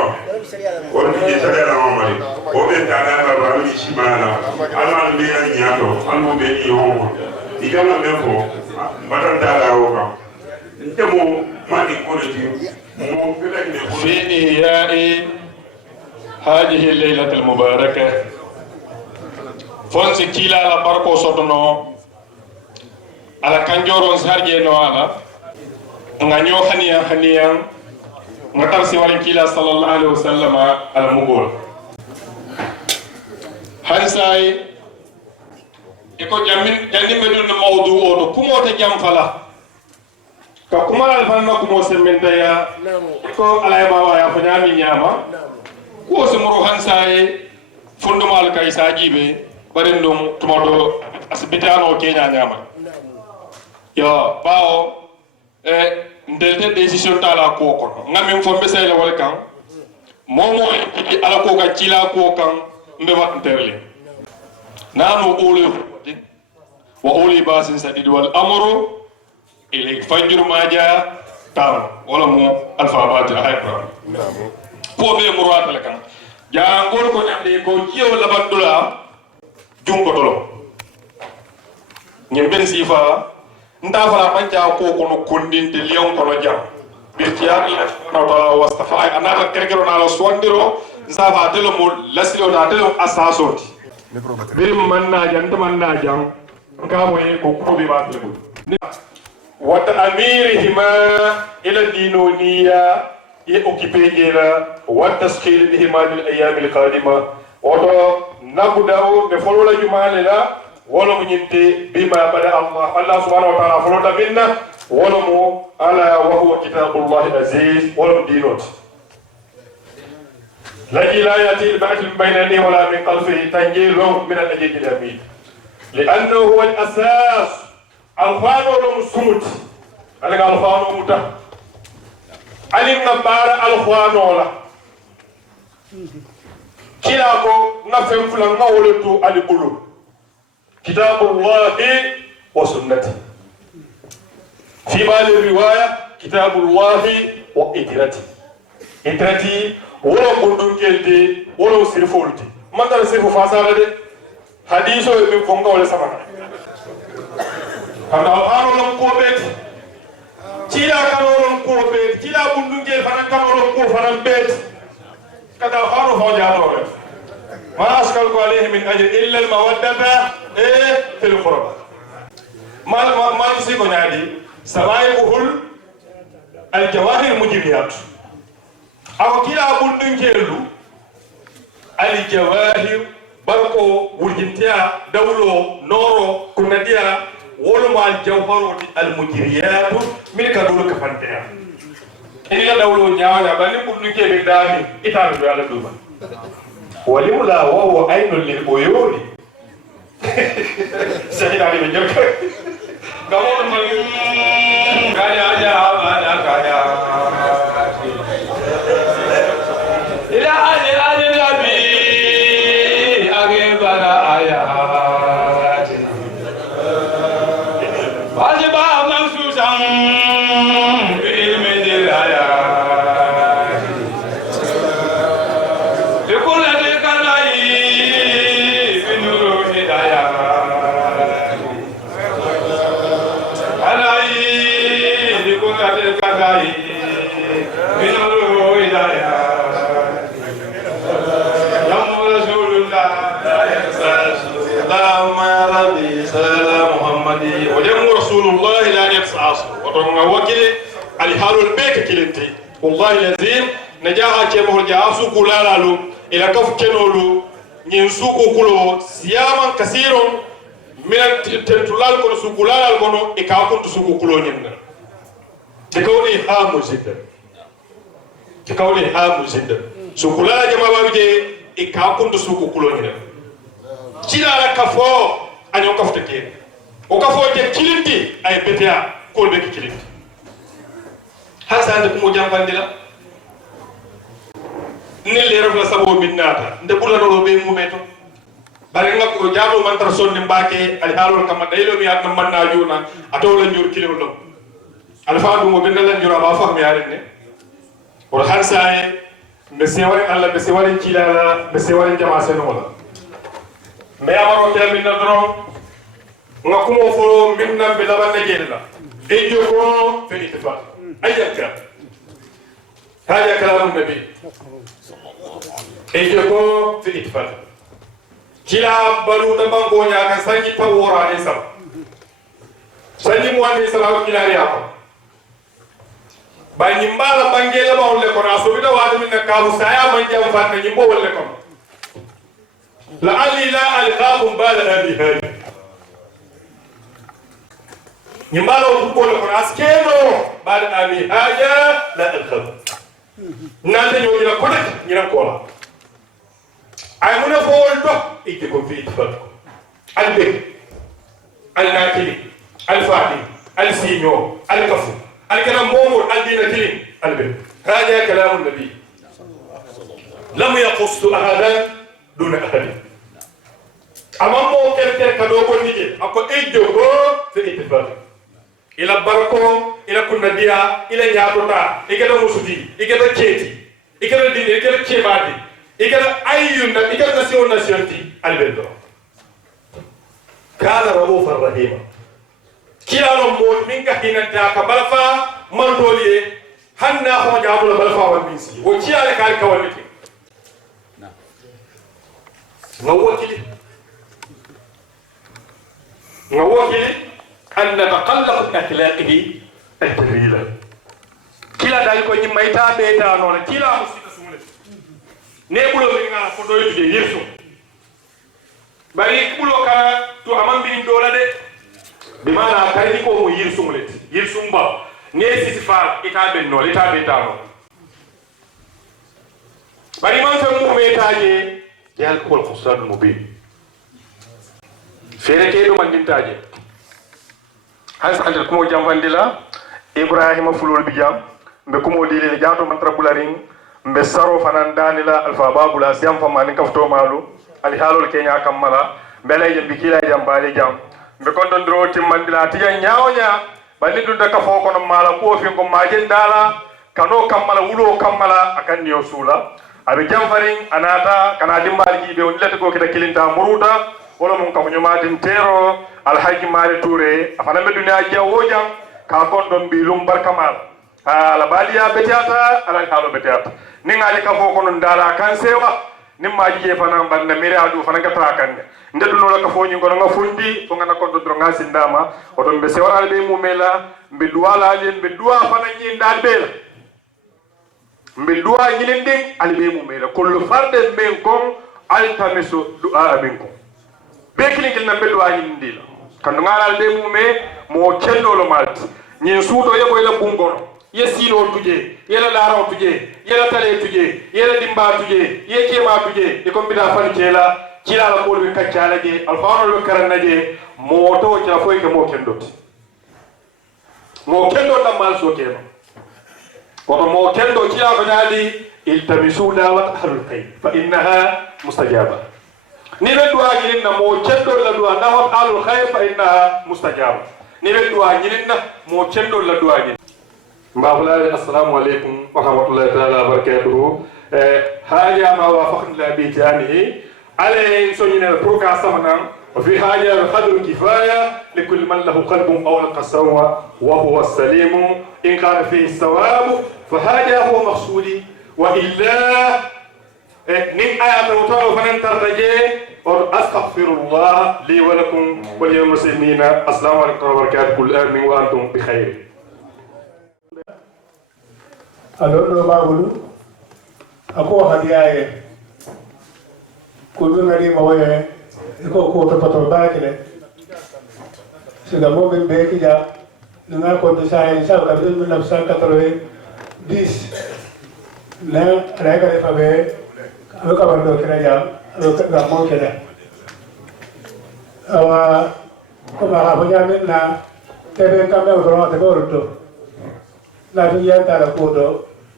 on ni sare la mamari o be tana la ba mi shimana ala be ya nyato anu be ni homo igama meko matan dala o ka ntemo mani ko de mo be la ne ko fi ya'i هذه الليلة المباركة فونسي كيلا على باركو سوتونو على كانجورون سارجي نو على نغانيو خنيا نتر سيوالين كيلا صلى الله عليه وسلم على مغول هانساي iko janni medun mawdu oto kumote jam fala ka kumal alfan makumo sementa ya ko alay bawa ya fanyami nyama ko se moro hansaye fondomal kay sajibe baren dum tumodo asbitano kenya nyama yo bawo ndelte décision tala ko ko ngam fo mbesay la wala kan momo ala ko ka cila ko kan mbe wat terle nanu ulu wa uli basin sadid wal amru ilay fanjur maja tam wala mo alfabat hayra po be murata la kan jangol ko nyande ko jiyo labandula jungo dolo nyemben sifa nda fala manja ko kono kondinde lion kono jam bi tiyar la taala wastafa anata kerkero na la swandiro zafa telo mo lasilo na telo asasoti birim manna jam manna jam ngamo e ko ko be ba telo wa ta'mirihima ila dinoniya occupé jela wa taskhil bihima lil ayyam al qadima oto nabudaw be folola jumale la wolo nyinte bima bada Allah subhanahu wa ta'ala foloda minna wolo mo ala wa huwa kitabullah aziz wolo dinot la yati al-ba'th min baynani wala min qalbi tanjilu min al-ajid al-amin لانه هو الاساس الفانو المسكوت على الفانو متى علمنا بار الخوانولا كلاكو نفهم فلان ما ولدو علي بلو كتاب الله وسنته في بال الرواية كتاب الله وإدرتي إدرتي ولو بندون كيلتي ولو سيرفولتي ما ترى سيرفو فاسارة دي حديثو يبين فونغا ولا سمانا هذا الآن لم كوبيتي تيلا كانوا كو بيت تيلا بندونجي فنان كانوا كو فنان بيت كذا فارو فوجاتو ما اسكلوا عليه من اجل الا الموده في القرب ما نسيكو نادي سماي بقول الجواهر مجريات أو كلا أبو الدنجلو الجواهر بركو ورجنتيا دولو نورو كنديا ولما الجوهر المجريات من كدول كفانتيا إلا دولو نياويا بني بدنكي بدامي إتابع على دوما ولولا وهو عين للعيون سهل علي بجرك قامون من كايا يا كايا إلى أن النبي أجبنا آيات واجب منصوصا بعلم الآيات لكل ذلك في نور الآيات لكل ذلك في نور الآيات اللهم يا ربي سلام محمد وجم رسول الله لا ينسى عصره وطن وكيل الحال البيك كلنتي والله العظيم نجاها كيمه الجاسو كلالو الى كف كنولو ينسوكو كلو سياما كثير من التنتلال كنو سوكولال كنو إكاكم تسوكو كلو نمنا تكوني هامو جدا تكوني هامو جدا سوكولال جماعة بيجي إكاكم تسوكو كلو نمنا كلا على كفو أنا وكفت كين وكفو جت كلنتي أي بتيا كل بيك كلنتي هذا عندكم مجمع بندلا نيل يرفع سبوا مناتا ندبولا نلو بيموميتو بارينغا كو جابو مانتر سوني مباكي الحالو كما دايلو مي ادنا من ناجونا اتولا نيور كيلو الفا دو مو بندلا نيورا با فهم يارني ور خانساي مسيواري الله مسيواري كيلا مسيواري جما سنولا مي امارو تيل من ندرو ngakumo fo minna be laban jella e joko في الاتفاق اياك هذا كلام النبي e joko في الاتفاق kila balu da bango nya kan sanyi tawora ne sam sanyi mo ande salaw kila ri ako ba nyimbala bangela ba wolle ko na so bida wadi min ka bu saya man jam fan na nyimbo wolle ko la ali la alqakum bala hadi hadi nyimbala ko ko askeno bala abi haja la alqab nande nyo ila ko dak nyina ko la ay muna foldo ikki ko fi itfal albe alnakili alfadi alsinyo alkafu alkalam momo aldinakili albe hada kalam النبي لم يقص احدا دون احد امامو كرتر كدو ko nije ako ejjo go fi itfal ila barko ila kunadiya ila nyaatota ikeda musuti ikeda keti ikeda dini ikeda kebadi ikeda ayyuna ikeda nationality albendo kana rauf arrahim kila no mod minga hinanta ka balfa mandoliye hanna ko jaabul balfa wal minsi wo kiyale kal kawaliti nawakili أن نتقلق بأخلاقه الجميلة كلا ذلك يجي ميتا بيتا نونا كلا مسيطة سمولة نيبولو بينا فدوي تجي يرسو باريك بولو كان تو أمان بين دولا دي بمعنى كاريكو مو يرسو مولت يرسو مبا نيسي سفار إتابين نولا إتا بيتا نولا باري من فمو ميتا جي يالك هو الخسران المبين فيركي دو من جنتاجي هاي سانتر كومو جامفانديلا ابراهيم فلول بيجام مبكومو ديلي جاتو منتر بولارين مبسارو فنان دانيلا الفا بابولا سيام فماني كفتو مالو علي حالول كينيا كامالا بلاي جام بيكيلا جام بالي جام مبكون درو تيمانديلا تيجا نياونيا باني دوندا كفو كونو مالا كو فين كو ماجين دالا كانو كامالا ولو كامالا اكان نيو سولا ابي جام فارين اناتا كانا ديمبال جي بي ونلاتي كو كيتا كيلينتا موروتا wala mun kam nyumatin tero alhaji mari touré afana be dunya jawo jam ka kon don bi lum barkamal ala baliya betata ala halo betata ni ngali ka fo kono ndara kan sewa nimma jiye fana banda mire adu fana ka taakande ndedu no la ka foñi ko nga fundi fo nga nakonto dro nga sindama oton be sewral be mumela mbe duwala len be duwa fana ñi ndal be la mbe duwa ñi ndin al be mumela kullu farde ben ko altamisu du'a minkum be kilingil na be duwa ñi ndila kan ngalal be mume mo cendo lo malti ñi suuto yebo la bungono yesino tuje yela laraw tuje yela tale tuje yela dimba tuje ye kema tuje e ko bida fan kela kila la molbe kaccala je alfaano be karanna je moto ja foy ke mo kendo da mal so kema ko mo kendo kila ko nyali iltamisuna wa ahlul kayf fa innaha mustajaba ni be du'a ni na mo kendo la du'a na wa ahlul kayf fa innaha mustajaba ni be du'a ni na mo kendo la du'a ni mbafulare assalamu alaikum wa rahmatullahi ta'ala wa barakatuhu haja ma wafaqna la bi janihi عليه سنين البروكا سمنا وفي حاجة القدر كفاية لكل من له قلب أو القسوة وهو السليم إن كان فيه الثواب فهذا هو مقصودي وإلا نم آيات وطار فننتر أستغفر الله لي ولكم وليوم المسلمين السلام عليكم ورحمة الله وبركاته كل آمين وأنتم بخير. ألو بابلو أكو هدية kulu ngari mawe ko to pato bakile sida mo ben be kija nga ko to sai sa ka bin 1990 na rega de fabe alo ka bando kira jam alo ka mo kira awa ko ma ha bonya min na tebe ka me ro te ko to na bi ya ta ko do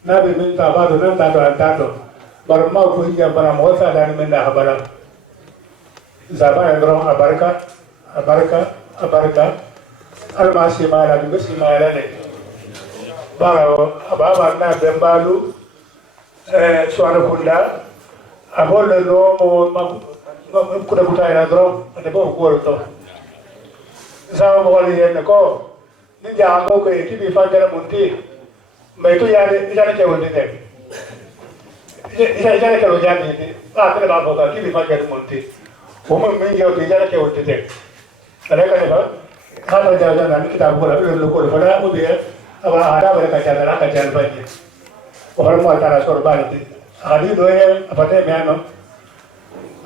na bi min ta ba do nan ta do an ta do bar ma ko hiya bara mo sa dan men da habara zaba ngro abarka al ma si mala bi si mala ne bara ababa na bembalu suara kunda abol no mo kuda kuta ina dro ne bo ko to sa mo wali ne ko ni ja mo ko ki bi fa gara munti mai to ya ne ke wonde ne ijana ke rojani ni kile ba boga kili fanya monte homo mengi au ijana ke wote alaka ne ba kana jaja na kitabu la bilo ko fara mo be aba ada ba ka jana ka jana ba ni o har mo tara sor ba ni hadi do ye apate me ano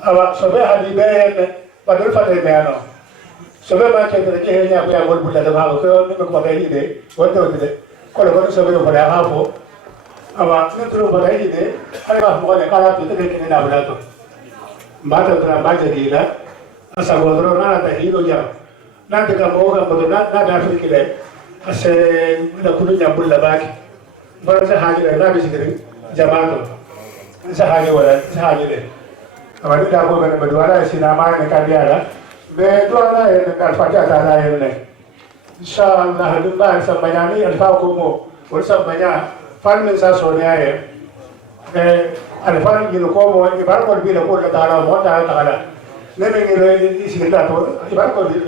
aba sobe hadi be ne ba do fate me ano sobe ma ke de ke nya ya bol bulla da ba ko ni ko ba ni de wote de ko lo ko sobe ko ba ha fo aba nutro badai de alba mo ne kala tu te ne na bulato mata tra baje dila asa godro na ta hiro ya na te ka mo ga bodo na da fikile ase da kudu nya bulla baki bara sa haji na bi sigiri jamato sa haji wala sa haji de aba da ko ne badwara sina ma ne ka biara be dwara ne ka fata ta na ne inshallah dum ba sa bayani alfa ko mo wala sa bayani farmin sa sonya ye alfan yino ko mo ibar ko bi la ko ta ala mo ta ala ne me ngi re sigila to ibar ko bi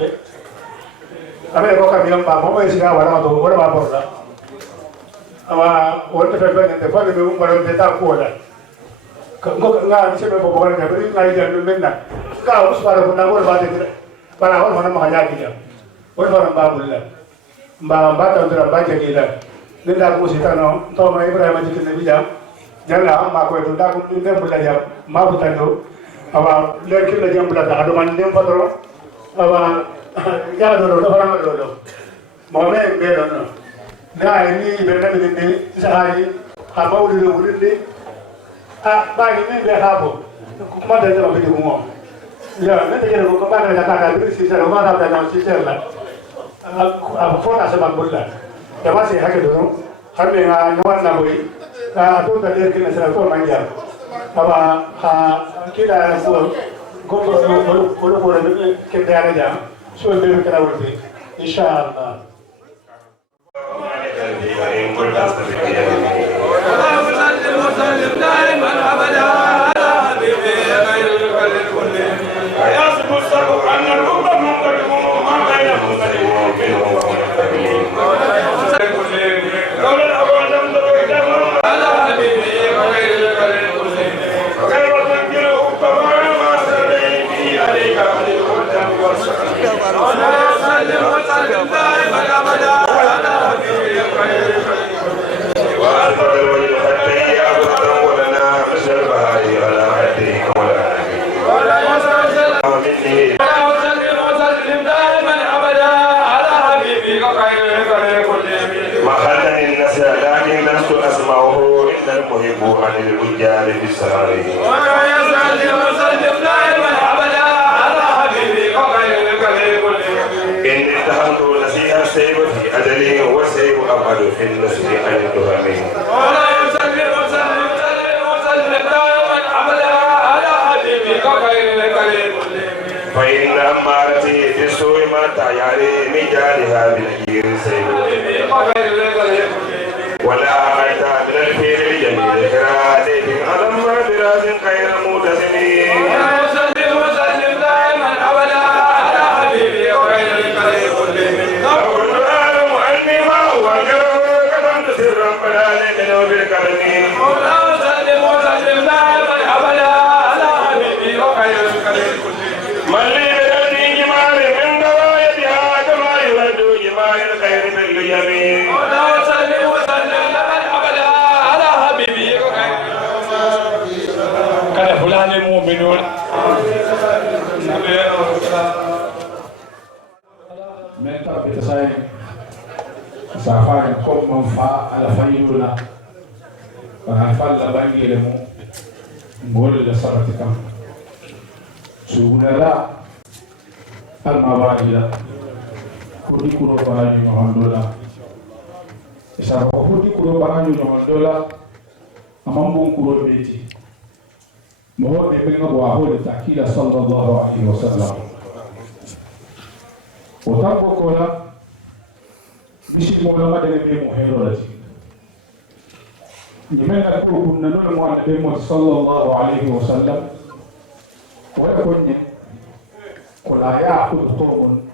abe ko ka mi ba mo be siga wala to wala ba porla awa wonte fe fe ne fa be mo ngaro de ta ko la ko nga ni se be ko ko ne be ngai ja be na ka us para ko na ko ba de para ho ma ya ki ja ko ba bulla ba ta dra ba ja ki la Nenda ko sita no to ma Ibrahima jikin nabi jam jalla ma ko to da ko dum dem bula jam ma bu tando awa le kin la jam bula da do man dem patro awa ya do do fara ma do mo me be do no na ni be na be ni sai ha ma wuri do wuri ni a ba ni be ha bo kuma da jama be mo ya ne te ko ba na ka ka si sa ro ma da na si sa la a fo na sa ba bulla jama se hake do har me nga nyawan na boy to da der kin sa to manja aba ha kila ko ko ke da ja so be ka wurbe inshallah Gracias. وسلم وسلم دائما ابدا على حبيبك خير وأكبر الوجه يا أبدا ولنا مثل البهائي على حديك ولا مني وسلم دائما ابدا على حبيبك خير كل ما خلني الناس لكن لست أسمعه إن المحب عن الرجال بالسهر وسلم دائما ابدا على حبيبك خير كل إن اتخذت نسيها سيف في أجلي وسيف أبعد في النسل عن التهم ولا يسلم وسلم دائما ابدا على حبيبك خير كل فإن أمارتي بالسوء ما تعيري من جالها بالخير سيف ولا أمرت من الخير لجميع كراتي على المدراس خير متسمين وسلم دائما ابدا على حبيبك خير كل أقول أعلم أني ما هو كتمت سرا فلا منه بالكرمين وسلم دائما ابدا على حبيبك خير كل من لي بلدي جمال من دوايتها كما يرد جمال الخير بالجميل وسلم ابدا على حبيبك كان فلان المؤمنون من تربية ساين سافر كم من فا على فيولا فنفعل بانجي لمو نقول لسرتكم سونا لا المبادئ كودي كورو بانجي نهندولا إسحاق كودي كورو بانجي نهندولا أمام كورو بيتي مهو بيبين أبوه لتأكيد صلى الله عليه وسلم وتابو كولا بيشي مولا ما دني بيمو هيرولتي نمنا كل كنا نقول مع النبي صلى الله عليه وسلم ويكون كلا يأخذ قوم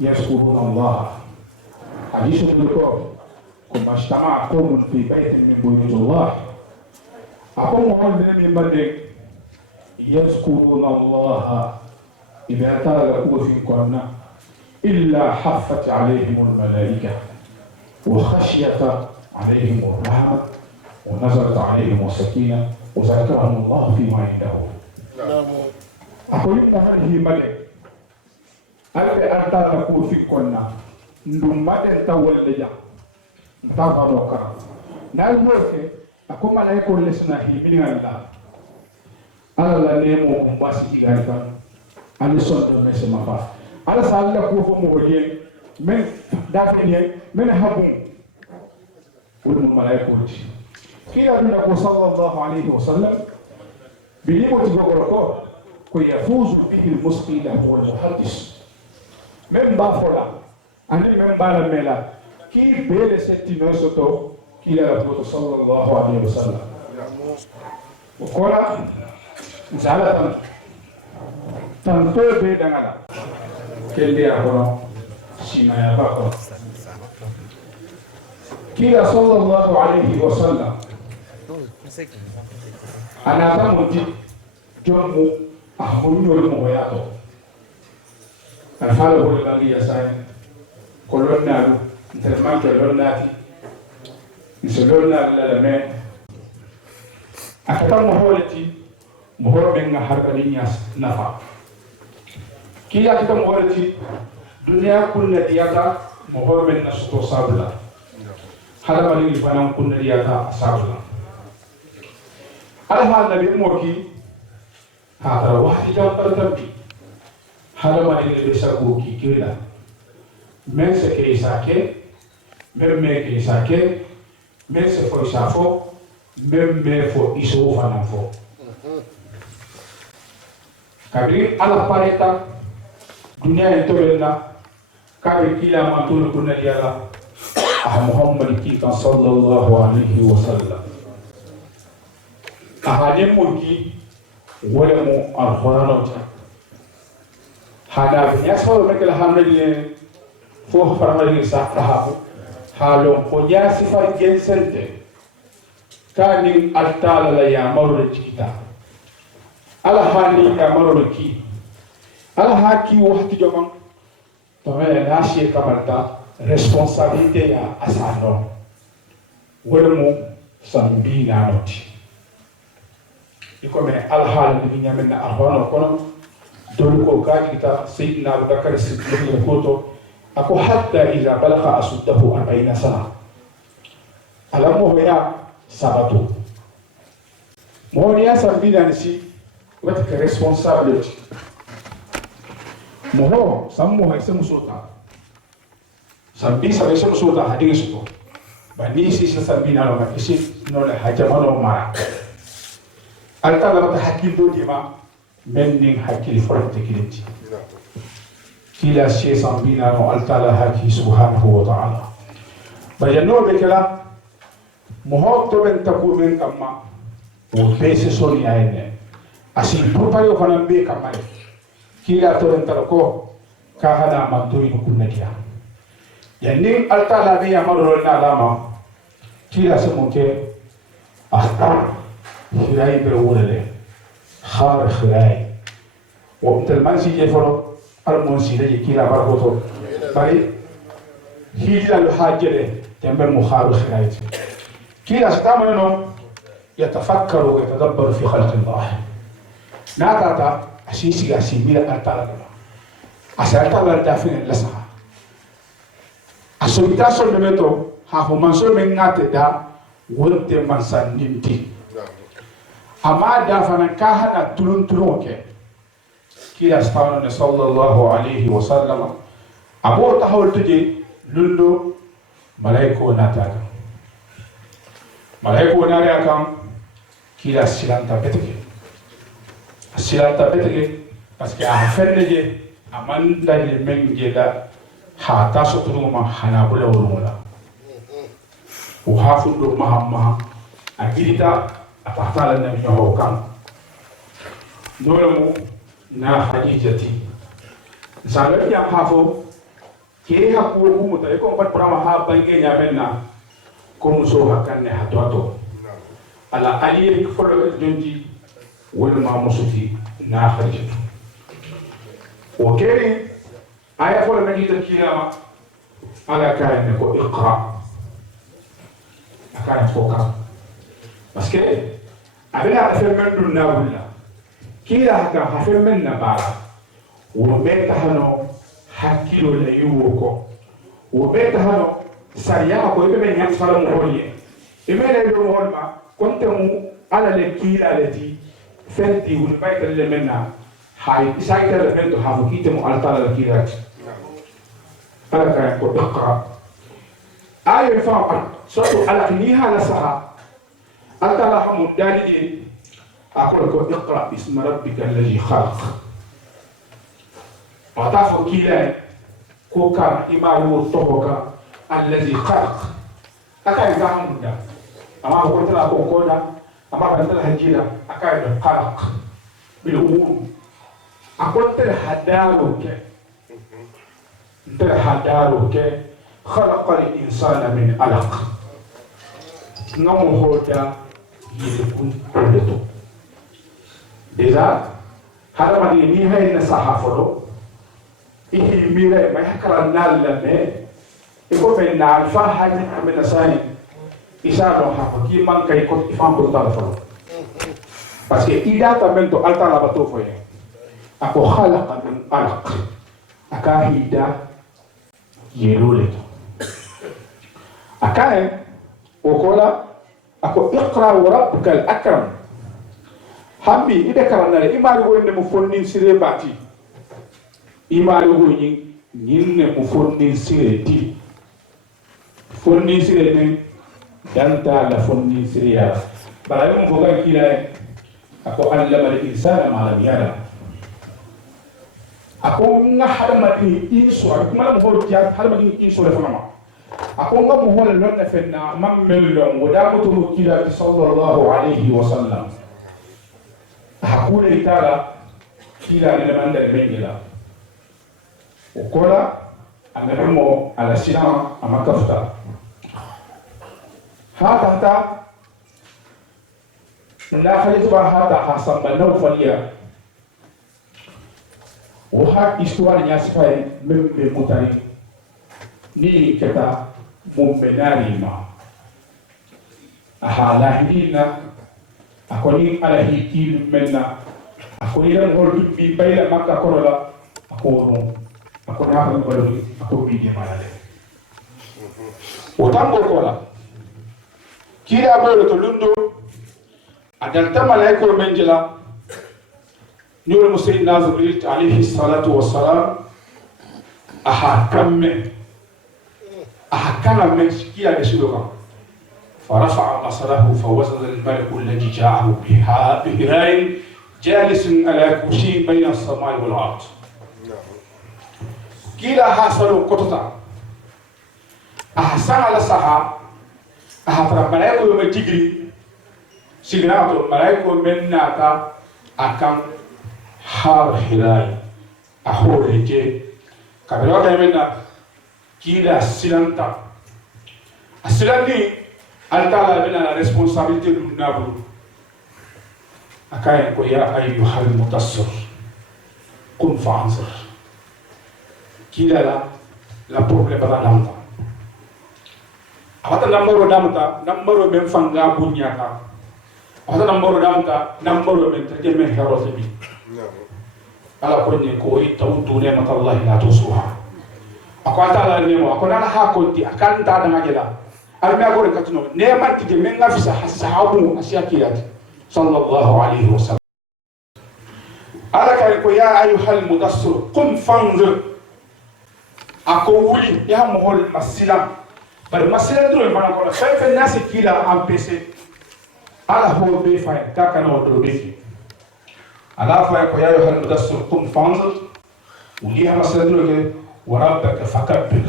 يذكرون الله حديث الدكتور كما اجتمع قوم في بيت من بيوت الله أقوم أقول من بدك يذكرون الله إذا تلقوا في قرنا إلا حفت عليهم الملائكة وخشيت عليهم الرحمة ونزلت عليهم السكينة وذكرهم الله فيما عنده. أقول هذه بدك ألا تلقوا في قرنا نمد تولجا نتابعوك نالبوك أكو ملايكو لسنا هيمين الله على لا نيمو مباسي غارفا على صندوق مسما فا على سال لكو فمولين من دافنين من هبون ولم ملايكو كلا نقول صلى الله عليه وسلم بليمو تغوركو كو يفوز به المسقي له المحدث من بافولا أنا من بالملا كي بيل ستينو سوتو كلا رسول صلى الله عليه وسلم وقال زالة تنتو بيدنا كلي أقول سيما يا بكر كلا صلى الله عليه وسلم أنا تموتي جمو أهون يوم وياتو أنا فعله بالباقي يا ساين كلنا نتمنى كلنا نسلونا للمن أكثر مهولتي مهور من هربلين نفع كي أكثر مهولتي دنيا كل دياتا مهور من نسطو صابلا هذا مالي فنان كل دياتا صابلا هذا النبي موكي هذا واحد جاب ترتبي هذا مالي بيسكوكي كذا من سكي ساكي من ميكي ساكي men se foi safo men me fo iso fana fo kabiri ala pareta dunia entolena kabe kila matul kunna yala ah muhammad ki sallallahu alaihi wasallam ahade mulki wala mu alqur'anota hada yaso mekel hamdele fo faramali sa tahabu halon ko yasifa jensente kanin altala la ya marul cikita ala hani ya marul ki ala haki wahti joman tomele na shi kamalta responsabilité ya asano wolmu sambi na noti ikome alhal ni nyamen na arhono kono dol ko kaji ta sayyidina abubakar siddiq ko ako hatta idha balagha asuddahu 40 sana alamu ya sabatu mo ya sambi na si wata ka responsability mo sammo hay se musota sambi sabe se musota hadin su bani si sambi na no isi no la hajamano mara alta la hakil do dima menning hakil forte kiliti kila shi sambi na no alta la haki subhanahu wa ta'ala bayano be kala mo to ben taku men kamma o pese soni ayne asi purpayo fana be kamma kila to ben tarako ka hada manto inu kunnatia yanni alta la be amaro na lama kila se monke ahta hirai be wole khar khirai wa mtal mansi je foro al monsi de kila barkoto bari hila al hajere tembe mu khar khirai kila stamano yatafakkaru wa yatadabbaru fi khalqi Allah natata asisi gasi mira altala asalta la dafin la saha asubita sol meto ha ho manso men ngate da wonte mansan nimti amma da fanan ka hada tulun ke kila stamano sallallahu alaihi wa sallam abo tahawul tuje lundo malaiko natata malaiko nare akan kila silanta betike parce que a fenne je amanda le menje la ha ta so tunuma hana bula wala o hafu do mahamma agirita apatala na nyo kan nolamu na hadijati sabe ya hafo ke ha ko mu ta ko pat brama ha bange nya menna ko muso hakanne hatoto ala aliye ko folo jonji wala ma musuti na khadijatu o keri aya folo men jita kiyama ala kaane ko iqra akana ko ka parce que abela afel men dun na wala kila haka afel men na bara wo beta hano hakilo le yuko wo beta hano sariya ko ibe nyam sala mo hoye ibe le do holma konte mu ala le kila leti fenti wul bayta le menna hay isaita le fento hafu kite mu altala le kila ala ka ko iqra ayo fa so ala niha la saha altala hamu dalili aqul ko iqra isma rabbika alladhi khalaq wa tafu kila ko ka imaru tohoka alladhi khalaq akai gamu da amma ko tala ko koda amma ban tala hajira akai da khalaq bil umum akotel hadaru ke خلق الإنسان من علق نمو هودا يلكون كلتو إذا هذا ما دي هاي النصحافة إيه ميرة ما يحكر النال لما يكون من نال فهاي من الثاني إشارة حقيقي من كي يكون إفهم بطل فلو بس إذا تمنتو ألتا لبطو فيه أكو خلق من علق أكاهيدا يلولتو أكاين وقولا أكو اقرأ وربك الأكرم حمي إذا كرنا إما يقول إن مفرنين سيري باتي إما يقول إن مفرنين سيري دي فرنين سيري من دانتا لفرنين سيري يا بلا يوم فوقا كلا أكو علم الإنسان ما لم يعلم أكو نحن مدني إنسو أكو ما لم يقول كيا هذا مدني إنسو لفرما أكو ما مهول لنا فينا من ملهم ودامته مكيلا صلى الله عليه وسلم hakuna itala kila nilemanda limengila ukola anabimo alasina amakafuta hata la khalifa hata hasan banaw faliya وها histoire nya sifay membe mutari ni keta mumbenari ma aha lahidina akoni ala hikil menna akoni ran holdu bi bayla makka korola akono akoni ha ko balo ko bi de malale o tango kola kila bolo to lundo adalta malaiko menjela نور مسيدنا جبريل عليه الصلاة والسلام أحكم من شكيا بشلوكا فرفع بصره فوزن الملك الذي جاءه بهراء جالس على كرسي بين السماء والأرض كلا حصلوا قططا أحسن على السحاب أحترى ملايكو يوم تجري سيغناتو ملايكو من ناتا أكام har hirai a horeke kabira da menna kila silanta asilani altala bena la responsabilité du nabu akay ko ya ayyuhal mutassir kun fa'anzir kila la problème bala damta awata namoro men fanga bunyaka awata namoro men tejeme herosebi ala konni ko itawtu ni'matallahi la tusuha akwata ala nemo akona la hakonti akanta da ngajela alme agore katuno neman tije menga fisa sahabu asiyakiyat sallallahu alaihi wasallam ala kay ko ya ayyuhal mudassir qum fanzir ako wuli ya mohol masila bar masila duro mana ko fa nasi kila am pc ala ho be fa takana do be ala fa ko ya ayyuhal mudassir qum fanzir وليها مسألة دلوقتي وربك فكبر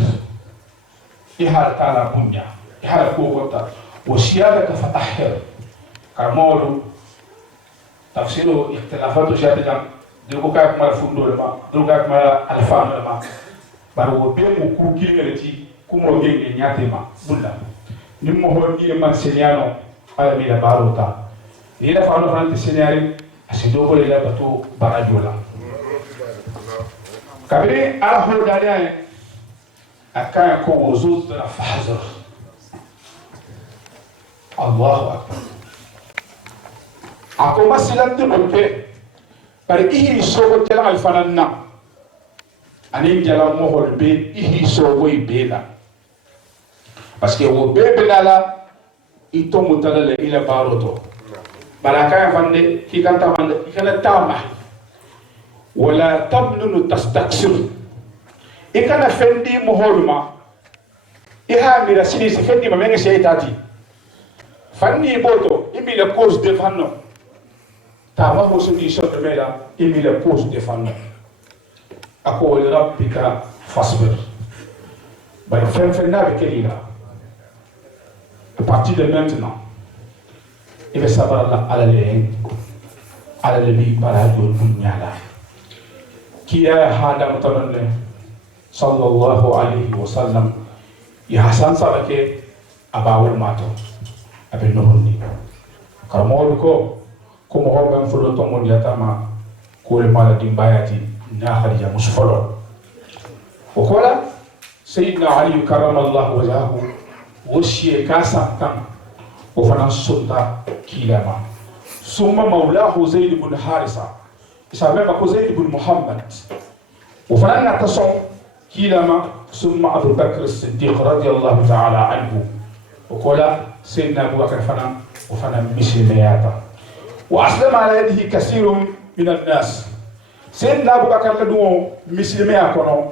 إحال تعالى بنيا إحال كوكوتا وشيادك فتحر كرمولو تفسيره اختلافات شادة دلوقتي كاك مال فندو لما دلوقتي مال الفان لما بارو بيمو كوكيل غلتي كومو جيني نياتي ما بولا نمو هو ني من سينيانو على ميلا باروتا إذا فانو فرانتي سينياري أسيدوكو للا بتو باراجولا kabiri ala hodani akaya ko wuzud na fahzar Allahu akbar ako masilan dunke bari ihi sogo tela alfananna ani jala mo holbe ihi sogo ibela parce que wo bebelala ito mutala ila baroto baraka fande kikanta fande ikana tama ولا تمنن تستكثر إكنا فندي مهولما إها ميرا سينيس فندي ما مينغ سيتاتي فني بوتو إمي لا كوز ديفانو تاما موسني شوت ميلا إمي لا كوز ديفانو أقول ربك فاصبر بل فن نابي كليلا à partir de maintenant il va savoir على اللي بارادو الدنيا كيا هذا متمنى صلى الله عليه وسلم يحسن سبك أباول ماتو أبي نهني كرمولكو كم هو من فلوتو من يتما كل ما لدين باياتي ناخر يا مسفلو وقال سيدنا علي كرم الله وجهه وشي كاسا كم وفنان سلطة كيلاما ثم مولاه زيد بن حارثة إسمه زيد بن محمد وفنان تصعد كيلاما ثم أبو بكر الصديق رضي الله تعالى عنه وقال سيدنا أبو بكر فنان وفنان مسلمياتا وأسلم على يده كثير من الناس سيدنا أبو بكر لدوه مسلمياتا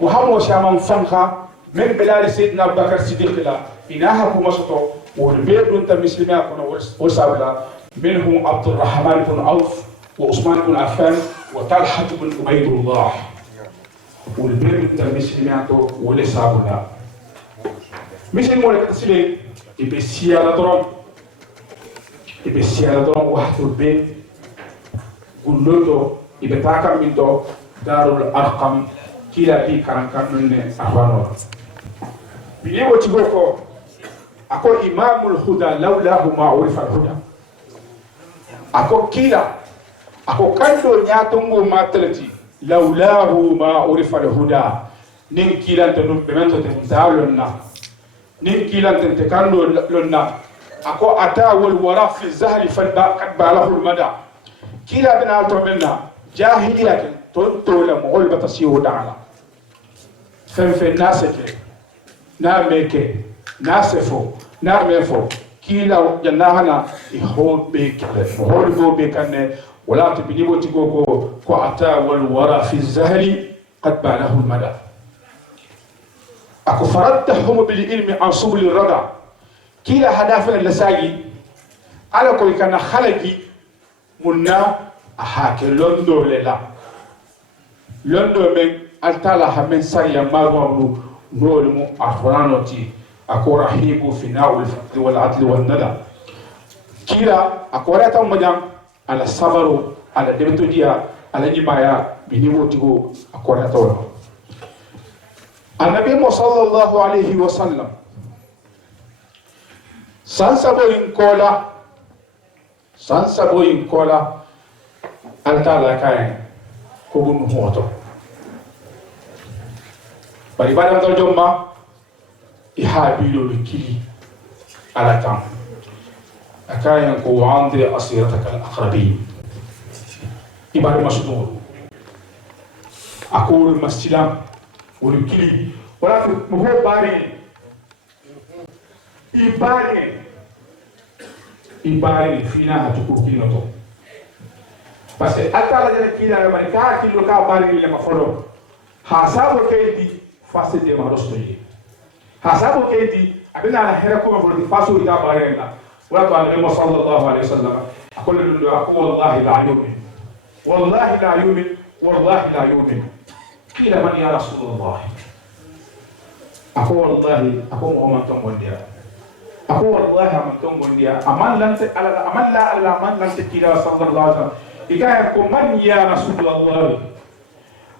وهم وشامان فنخا من بلاد سيدنا أبو بكر الصديق لا إنها كمسطو والبيت أنت مسلمياتا وسابلا منهم عبد الرحمن بن عوف وعثمان بن عفان وطلحة بن عبيد الله والبيت أنت مسلمياتا ولسابلا مسلم ولا كتسلي يبسيا لدرون واحد البيت قلوتو يبتاكا من دو دار الأرقم كلا بي كان من أخوانه بلي وتيغوكو أكو إمام الهدى لولاه ما عرف الهدى أكو كلا أكو كندو نياتونغو ما تلتي lawlahu ma urifa alhuda nin kilante no bemento te zalonna nin kilante te kando lonna ako ata wal wara fi zahli fadba kad balahu almada kila bina to minna jahiliya to la mogol batasiyo dala fe naseke na meke nasefo na mefo kila jannahana ihobbe kale holbo kanne wala tibini woti ko ata wal wara fi zahli qad balahu almada ako farattahum bil ilmi an subul rada kila hadafin lasagi ala ko kana khalaqi munna ahake londo lela londo men altala hamen sariya magwamnu nolmu ahranoti ako rahibu fi nawil fadl wal adl wal nada kila akora tam majam ala sabaru ala debeto dia ala jibaya biniwo tigo akora to annabi sallallahu alaihi wasallam sansabo in kola altala kay ko gun hoto bari badam dal jomma ihabilo kili ala tam akayan ko wande asirataka al-aqrabin ibadu masdur aqul masjilam wal kili wala muho bari ibari fina hatuko kinoto parce que atala jere kila man ka kilo ka bari le mafolo hasabo kendi face de marostoyi hasabo kendi abina la hera ko mafolo faso ida bari na wala to annabi sallallahu alaihi wasallam aqul lu aqul wallahi la yu'min wallahi la yu'min kila man ya rasulullah aqul wallahi aqul muhammad tongondia ako wallahi amanton gondiya aman lante ala man lante kila sallallahu alaihi wasallam ikaya ko man ya rasulullah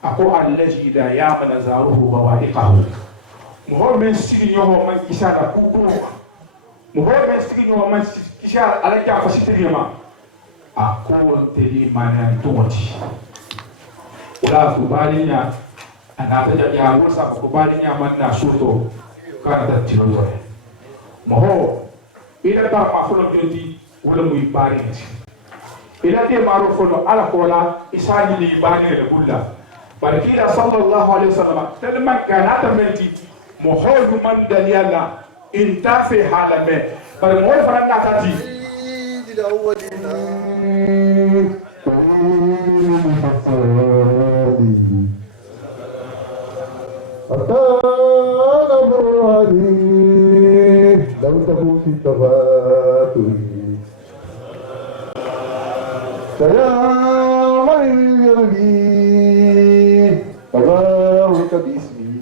ako allazi da ya man zaruhu wa wadiqahu muhammed siginyo man isara kuko muhammed siginyo man isara ala ka fasitirima ako teli manan tumati wala kubalinya anata ya wasa kubalinya man na suto kana tatiro moho ila ta mafolo jodi wala muy bari ila de maro fono ala kola isani ni bani le bulla barkila sallallahu alaihi wasallam tan man kana ta menti moho du man daliyala inta fi halame bar mo faranga tati dil awwalina لو تكون في تفاتري فيا غير يرغي فضاوك باسمي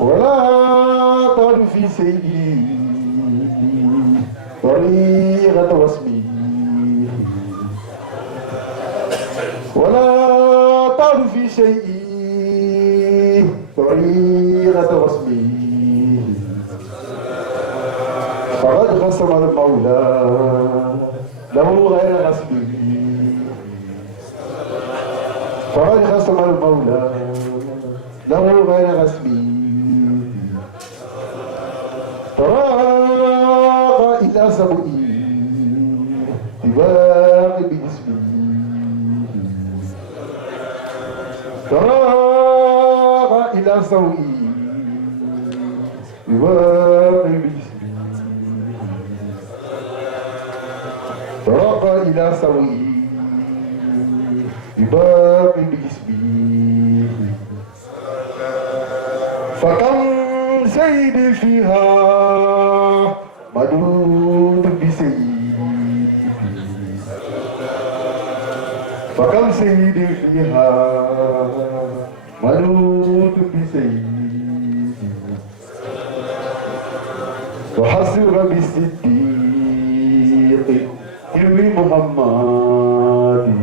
ولا طال في سيدي طريقة واسمي ولا طال في شيء طريقة واسمي فقد غصب المولى له غير غصبه فقد غصب المولى له غير غصبه فراق إلى سبئي بباقي بجسمي فراق إلى سوئي بباقي بجسمي فراق إلى سوئي بباقي بجسمي فكم سيد فيها مدود بسيد فكم سيد فيها مدود بسيد وحسب بالصديق ابن محمد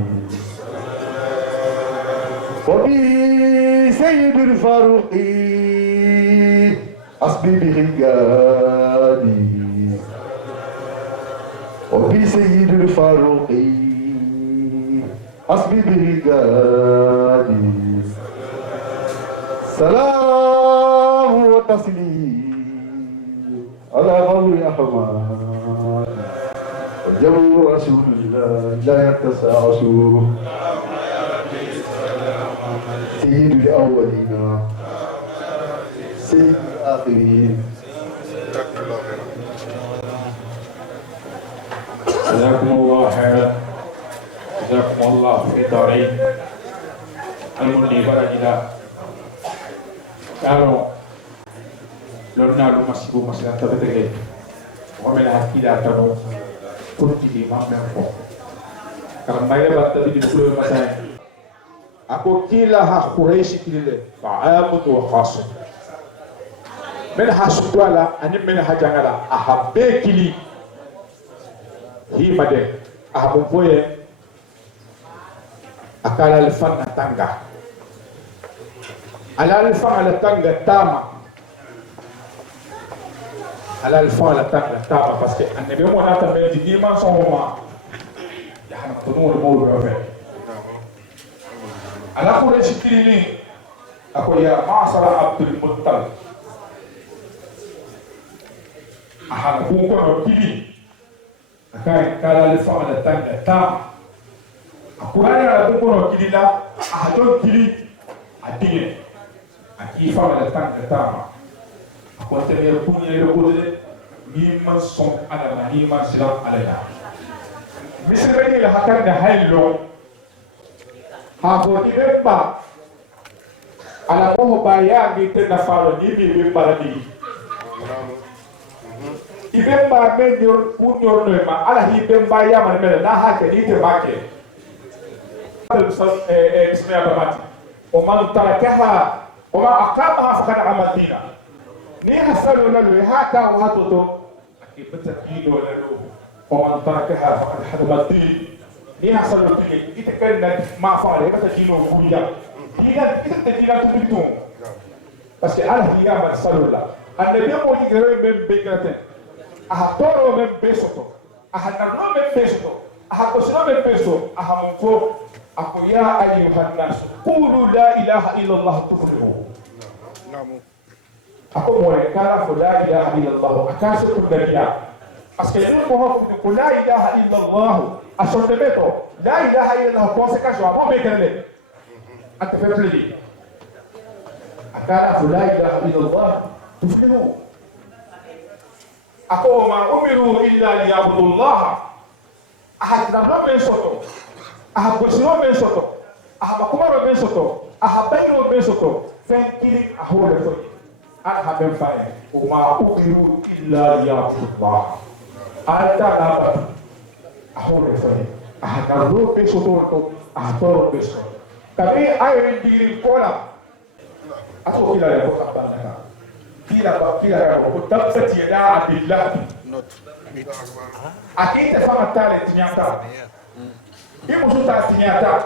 وبسيد الفاروق أصبي برجالي وبسيد الفاروق حسبي برجالي سلام وتسليم على غوي أحمد وجو رسول الله لا يتساعس سيد الأولين سيد الآخرين. جزاكم الله خيرا جزاكم الله في الدارين المني برجلا قالوا لنا لو مسيبو مسلا تبتغي ومن أكيد أتنو كنتي ما منفو كما يبقى تبتغي بكل مسائل أكو كلا قريش كلا فعامد وخاص من حسب ولا أن من حجانا أحبك لي هي مدى أحبوه akala alifanya tanga ala alifanya tanga tama ala alifanya tanga tama parce que annabi mo nata me di diman son ma ya hana tunu mo mo be ala ko re shikini ako ya ma'sara abdul muttalib ahana ko ko kili akay kala alifanya tanga tama Kurani ala kukono kilila ahadon kili adine akifa ala tanga tama akonte mer kunye le kodle ni man son ala ni man silam ala ya misrani la hakanda haylo ha ko ibemba ala ko ba ya bi te na falo ni bi baradi ibemba men yor kunyor no ma ala hi bemba ya man mele na ha ke ni te make بسم الله ومن تركها وما أقامها فقد عمل دينا نيها سلو للو هاتا وهاتوتو أكيد بتكيد وللو ومن تركها فقد حدم الدين نيها سلو تيجي إتكلم ما فعل هذا تجينه ويا دينا إتكلم تبيتون بس على هي ما سلو لا النبي يقول يجري من بيكرتين أهتورو من بيسوتو أهنرو من بيسوتو أهكوسنا من بيسو أهمنفو أقول يا أيها الناس قولوا لا إله إلا الله تفلحوا. أقول مولى كان لا إله إلا الله أكاسر الدنيا. أسكنون مهوب لا إله إلا الله أسرتمتو لا إله إلا الله كوسك شو أبو بيكرني. أنت فهمت لي؟ أكان لا إله إلا الله تفلحوا. أقول ما أمروا إلا ليعبدوا الله. أحد نمر من صوته. Ahakosino bensoto, ahabakumaro bensoto, ahabaino bensoto, fenkiri ahole fo. Ahaben faye, uma ukiru illa liya'budullah. Alta naba ahole fo. Ahakaro bensoto to, ahatoro bensoto. Kabi ayrin digiri kola. Ato kila ya ko kabana. Kila ya ko tabbat yada billah. Akita fama tale tinyata. Ibu suta tinyata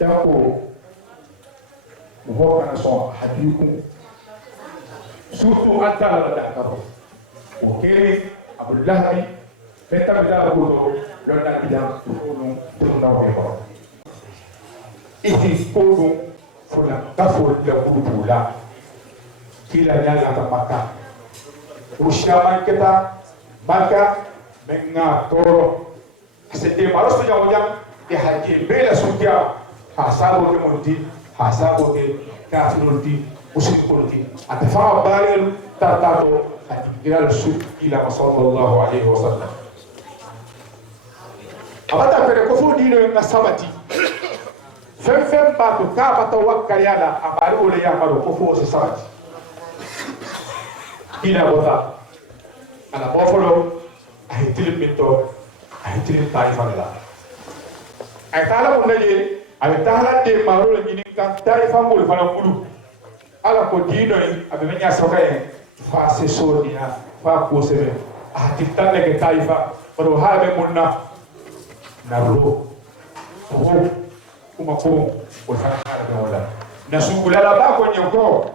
dako mo kana so hadiku sutu anta la dakapo okay abdullahi meta bida ko do na bidam tunu tunu be ko iti kodu fona tafo la kubula kila nyala ta maka ushama keta maka menga toro c'était maros to jago jam e haji bela sutia hasabo ke monti hasabo ke kafirulti mushrikulti atafa balil tartato hadigal su ila sallallahu alaihi wasallam abata pere ko fu dino na sabati fem ba to ka bata wakkari ala abari ole ya maro ko fu o sabati ila bota ala bofolo ay tilminto ay tilim taifa la ay tala ko naje ay tala de maro la ni kan taifa mo fa na mulu ala ko dino yi abe nya soka e fa se sodia fa ko sebe a kitane ke taifa pero ha be munna na ro ko kuma ko ko fa na wala na sungula la ba ko nyoko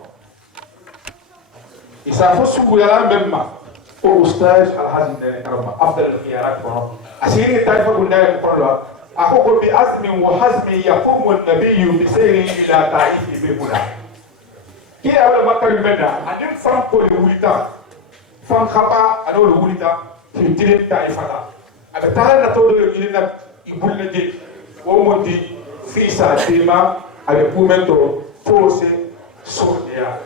isa fo sungula la memma o ustaz alhaji ne karama afdal khiyarات ko asiri taifa gunda ko lo أخوكم بأزم وحزم يقوم النبي بسيره إلى طائف بهدى كي أولا مكة المنى أنهم فانكو لولتا فانخطا أنو لولتا في تلك طائفة أبتالا نتولو يجينا يبولنا جي ومودي فيسا ديما أبي بومنتو فوسي سوريا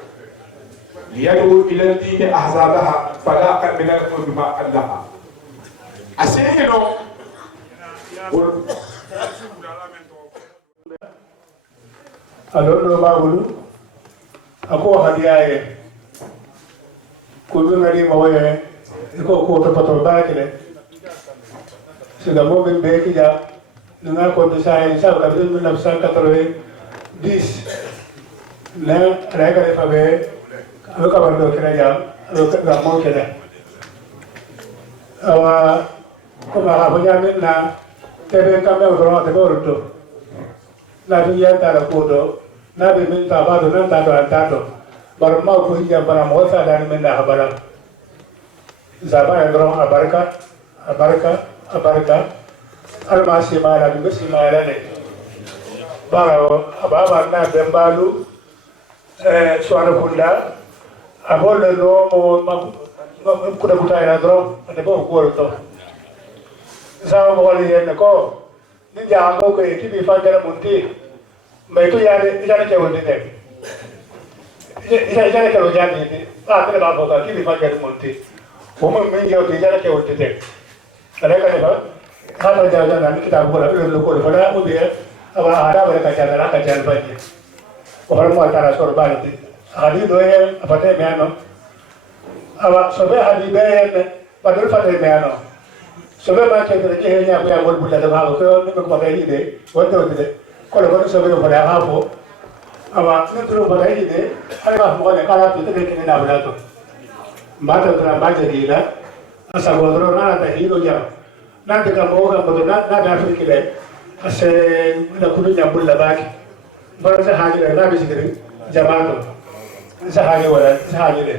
ليدعو إلى الدين أحزابها فلاقا من الأمر بما قلها أسيرينو alon babulu ako hadiyaye ko ngari mawaye ko to pato baakile sila mo ben be kija nga ko de sai sa ka bin 1990 na rega de fabe alo ka bando kira jam alo ka mo kida awa ko ma ha bonya min na tebe ka me ro te ko to la dunia ta la kodo na be min ta ba do nan ta do ta do bar ma ko hiya bara mo sa dan min na habara zaba endro abarka al ma si mala du si mala ne bara ababa na bembalu suara kunda abole no mo kuda kuta ina dro ne bo ko to sa mo wali ne ko ni jango ko eti bi fagara munti mai to yare ijana ke wonde ne ijana ke wonde ne ba te ba ko ki bi fagara munti o mo men yo te ijana ke wonde ne ale ka ne ba ha to ja na ni kitab ko la lo ko fara mo be aba ada ba ka ja ka ja ba ni ko har mo ta ra sor ba ni hadi do ye apate me ano aba so be hadi be ne ba do fate me ano sobe ma ke de ke nya ya bol bulla da ba ko ni ko ba yi de wodo de ko lo sobe ko da ha po aba ni tro ba yi de ai ba mo ne kala tu de ke na ba to ba to tra ba je la asa go ro na ta hi do ja na de ka mo ga mo na da fi ke de ase na ku nya bulla ba ki ba sa ha ji na bi sigiri jamato sa ha ji wala sa ha ji de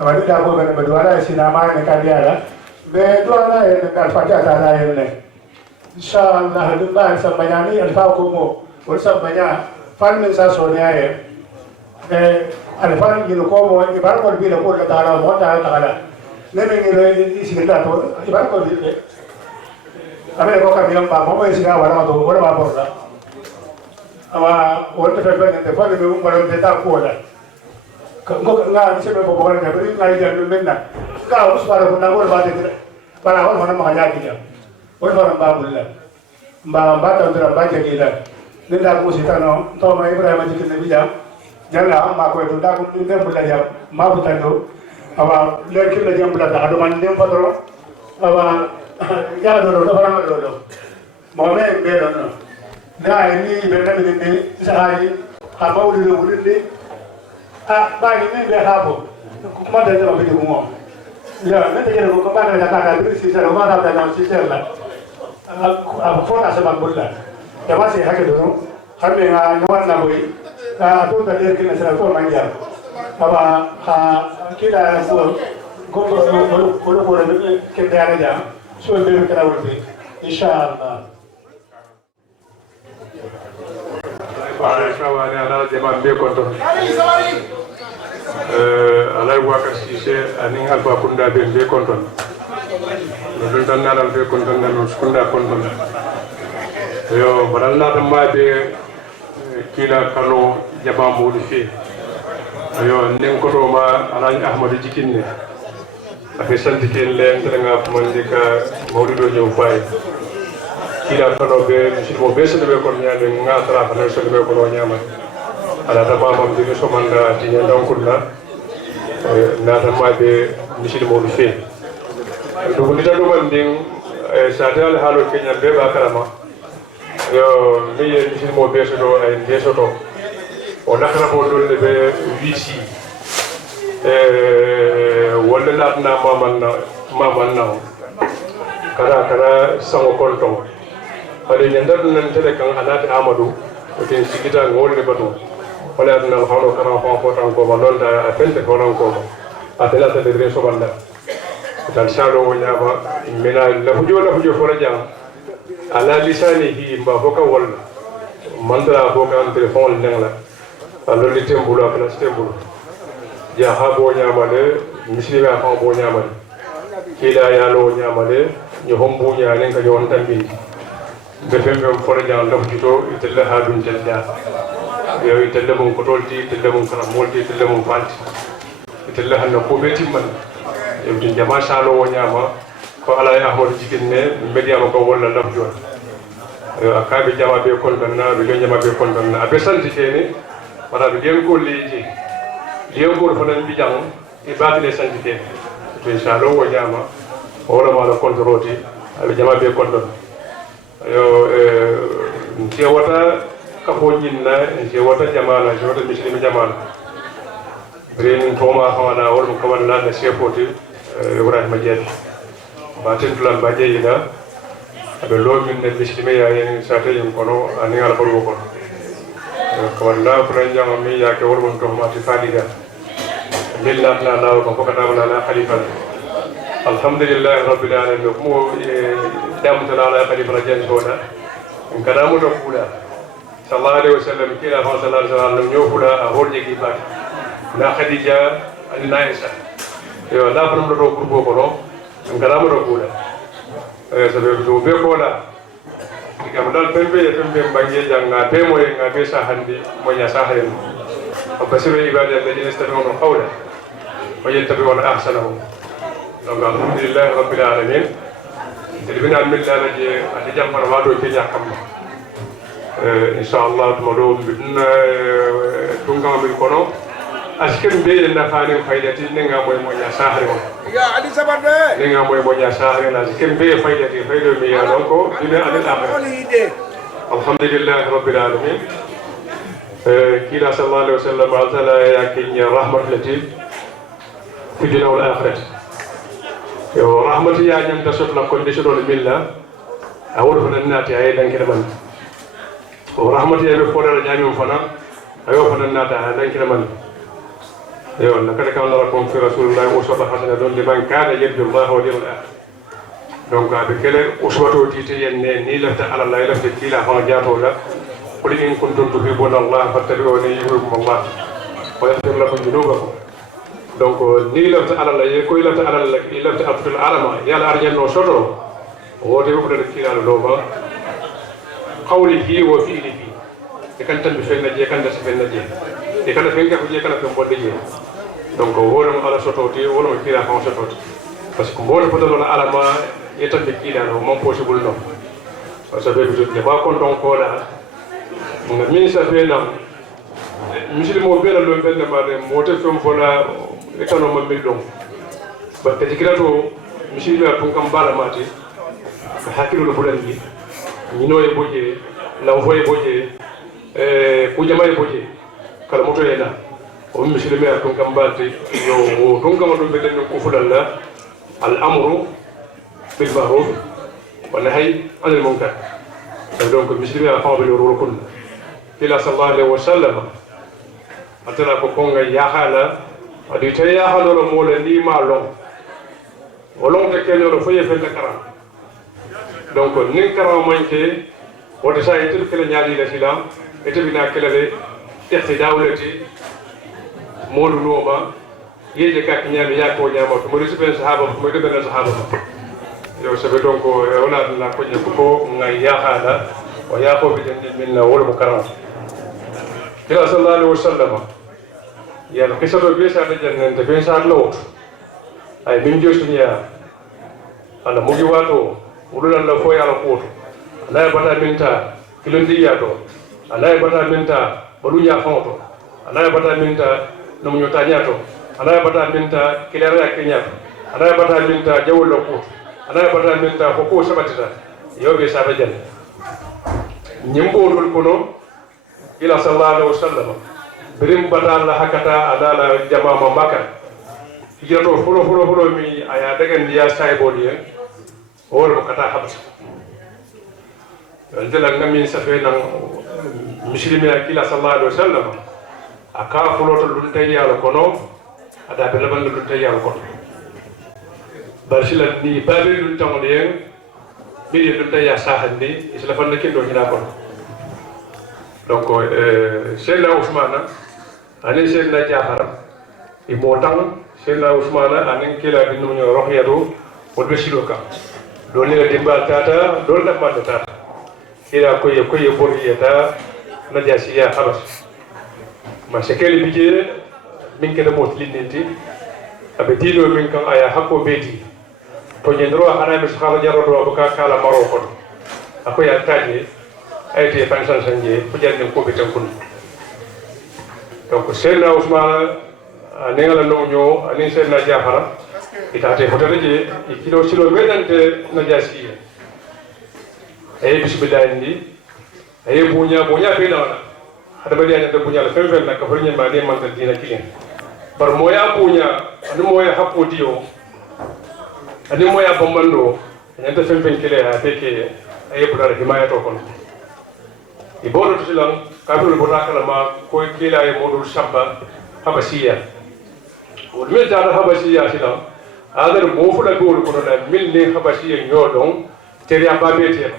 aba da ko ba do ala si na ma ne ka dia la be do ala e kal fatiha ta ala e ne inshallah dum ba sa bayani alfa ko mo wal sa banya fan min sa so ne ay alfa ni ko mo ni bar ko bi la ko ta ala mo ta ala ne me ni re ni si ta to bar ko bi le abe ko ka bi ba mo be si ga wala to wala ba por la awa wol te fe ne fa ni mo mo de ta ko la ko nga ni se be bo ko ne be ngai ja no men na ka us para ko na ko ba de para ko mana ma ja ki ja wol fa ba bulla ba ta tra ba je ki la ne da ko si ta no to ma ibrahima ji ki ne bi ja jalla ma ko do da ko ni ne bulla ja ma bu ta do awa le ki la jam bulla da do man dem fa do awa ya do do fa ma do mo me be do no na ni be na ni ni sa ai ha ma wuri do wuri ni ba ni me be ha bo kuma da ba bi ko mo ya ne te ko ko ba na ka ka si sa ro ma da na si sa la a fo na sa ba bulla da ba sai haka do har me na na na boy a to da le kin sa ko man ya aba ha kila ko ko ke da na ja so be ka wuri inshallah Para shawani ala jama be konto alay waka sise aning alfa kunda be konto no tan nalal be konto no kunda konto yo baralla tam ma be kila kalo jama modi fi yo nen ko to ma alay ahmadu jikinne afi santi ken len nga mandika mawlido nyow bay kila kalo be misimo be sene be kon nyaade nga tra fa sene be ko no nyama ala ta mamam de so manda tinya ndaw kulla na ta ma be misimo be fe do ko dita do man ding sa dal halo kenya be ba karama yo mi misimo be so do ay de so to o nakra bo do le be visi wala lat na maman na kara sango konto ale nyandar nan tele kan alati amadu o ten sigita ngol ne bato wala nan hawlo kara ko tan ko balon da afente ko nan ko atela te de so banda tan shalo wonya ba mena la fujo fora jam على لسانه ما فوق ولا من ترى فوق عن تلفون لنغلا على اللي تنبولا كلاس تنبولا يا هابو نعمله مسلم يا هابو نعمله كلا يا لو نعمله يهم بو نعمله كجون تنبين بفهم فرج عن لفجتو يتلا هادون جلدا يتلا من كتولتي يتلا من كرامولتي يتلا من فانتي يتلا هنكوبتي من يمكن جماعة شالو ونعمة فعلى أحمد جكنة مديا مكوّل لفجوا akabe jama be kondonna be jama be kondonna abe santi kene wala be gen ko leji liyo ko fanan bi jam e batile santi kene to inshallah wo jama wala mala kontroti abe jama be kondon yo nti wata ka ho nyinna nti wata jamana jota muslimi jamana bren toma xamana wala ko wala na chefoti ibrahim jadi batin tulan baje yida abe lo min ne muslimi ya yen sate yin kono ani ala ko ko ko wala fulan jama mi ya ke wala ko ma ti fadiga billah na la ko kata wala la khalifa alhamdulillah rabbil alamin mo dam tala khalifa rajan soda en kada mo do kula sallallahu alaihi wasallam kila fa sallallahu alaihi wasallam nyo kula a horje ki fat na khadija an naisa yo la pram do kurbo ko no en kada mo do kula sabe do be ko la kam dal pembe bangi janga be mo nga be sa handi mo nya sa hayen o basiru ibada alladhi yastami'una qawla wa yattabi'una ahsanahu alhamdulillah rabbil alamin tilbina min la laje ati jam par wado ke nyakam inshallah tumodo bidna tunga min kono asken be na fani faydati ninga moy mo nya sahari ya ali sabande ninga moy mo nya sahari na asken be faydati faydo mi ya donc dina adal akhir alhamdulillah rabbil alamin kila sallallahu alaihi wasallam altala yakin rahmatlati fi dunya wal akhirah yo rahmatu ya ñam ta sotla condition do billa awol fana nati ay dan kida man o rahmatu ya be fodal jami fana ayo fana nata dan kida man yo nakata kan la ko fi rasulullah uswa hasana don liman kana yarju allah wa yawmal akhir donc abe kele uswato tite yenne ni lafta ala la lafta kila fa jaato la qul in kuntum tuhibbuna allah fattabi'uni yuhibbukum allah wa yaghfir lakum dhunubakum donc ni lafta ala la ko lafta ala la lafta abdul alama yalla arjan no soto wote ko de kila lo ba qawlihi wa fi'lihi e kan tan be fenna je kan da fenna je e kan fenga ko je kan ko bodde je donc wona ala soto ti wona kila fa soto parce que wona podolo la alama e tan be kila no mon possible no parce que be ba kon don ko la min sa fena muslimo be la lo bende ma de mote fem fola e kano ma mil don ba te kirato muslimo ya tun kam bala mati ka hakilu lo fulani ni no e boje la fo e boje ku jama e boje kala moto yana o muslimo ya tun kam balti yo tun kam do be den ko fulalla al amru bil ma'ruf wa nahy anil munkar donc muslimo ya fa be lo ro kun ila sallallahu alaihi wasallam atara ko konga ya hala adi tay ya hala lo mo le ni ma long wolong te kenyo lo foye fel karam donc ni karam manke o de say tul kala nyaali la filam ete bina kala le ihtidawlati modu noma yeje ka nyaami ya ko nyaama to mo resipen sahaba mo de ben sahaba yo sabe donc wala na ko nyi ko ngai ya hala wa ya ko bi min na wol mukarram kila sallallahu alaihi wasallam ya la kisa do besa da jannan ta besa Allah ay min josunya ala mugi wato wululan la ko ya la ko ala bata minta kilondi ya to ala bata minta balunya fonto ala bata minta no nyota nyato ala bata minta kilere ya kenya ala bata minta jawlo ko ala bata minta ko sabatita yo be sa bajan nyimbo dul kono ila sallallahu alaihi wasallam birim badal la hakata adala jama mambaka hijrato fulo mi aya daga ndiya saybodi en wol ko kata habs andela ngami safe nan muslimi akila sallallahu alaihi wasallam aka fulo to dun tayya la kono ada be laban dun tayya la kono barsila ni babe dun tamode en mbiɗe ɗum tawi a sahan ndi isla fanna kendo hina kono donc seydna ousmana anin seydna diafara imo tan seydna ousmana anin kilaɓe numño rohyato wonɓe silo kam ɗo nira dimbal tata ɗon ɗammande tata ila koye boriyata najasiya habas ma sekeli bije min kede mot linninti aɓe diino min kan aya hakko beeti to ñendoro hanaɓe so haala jarroɗo ko ka kala maro kono akoya taje ayte fan sansanje fo janden koɓe tan kon donc seydna ousmana a negala nowño anin seydna diafara itate hotore je e kilo silo meɗante najasiya aye bisimillahi ndi aye buña ɓeynawna haɗa mbaɗi añande buñala fen fen nakka horñema ni mantal dina kilin bar moya buña ani moya happo diyo ani moya bambanɗo añanta fen fen kile ha feke aye ɓuɗara himayato kono i boɗoto silan kafirol bota kala ma koye kila e moɗol samba haba siya woto min tata haba siya silan adar mofuɗa gowol kono ɗa min ni haba siya ñoɗon teria babetema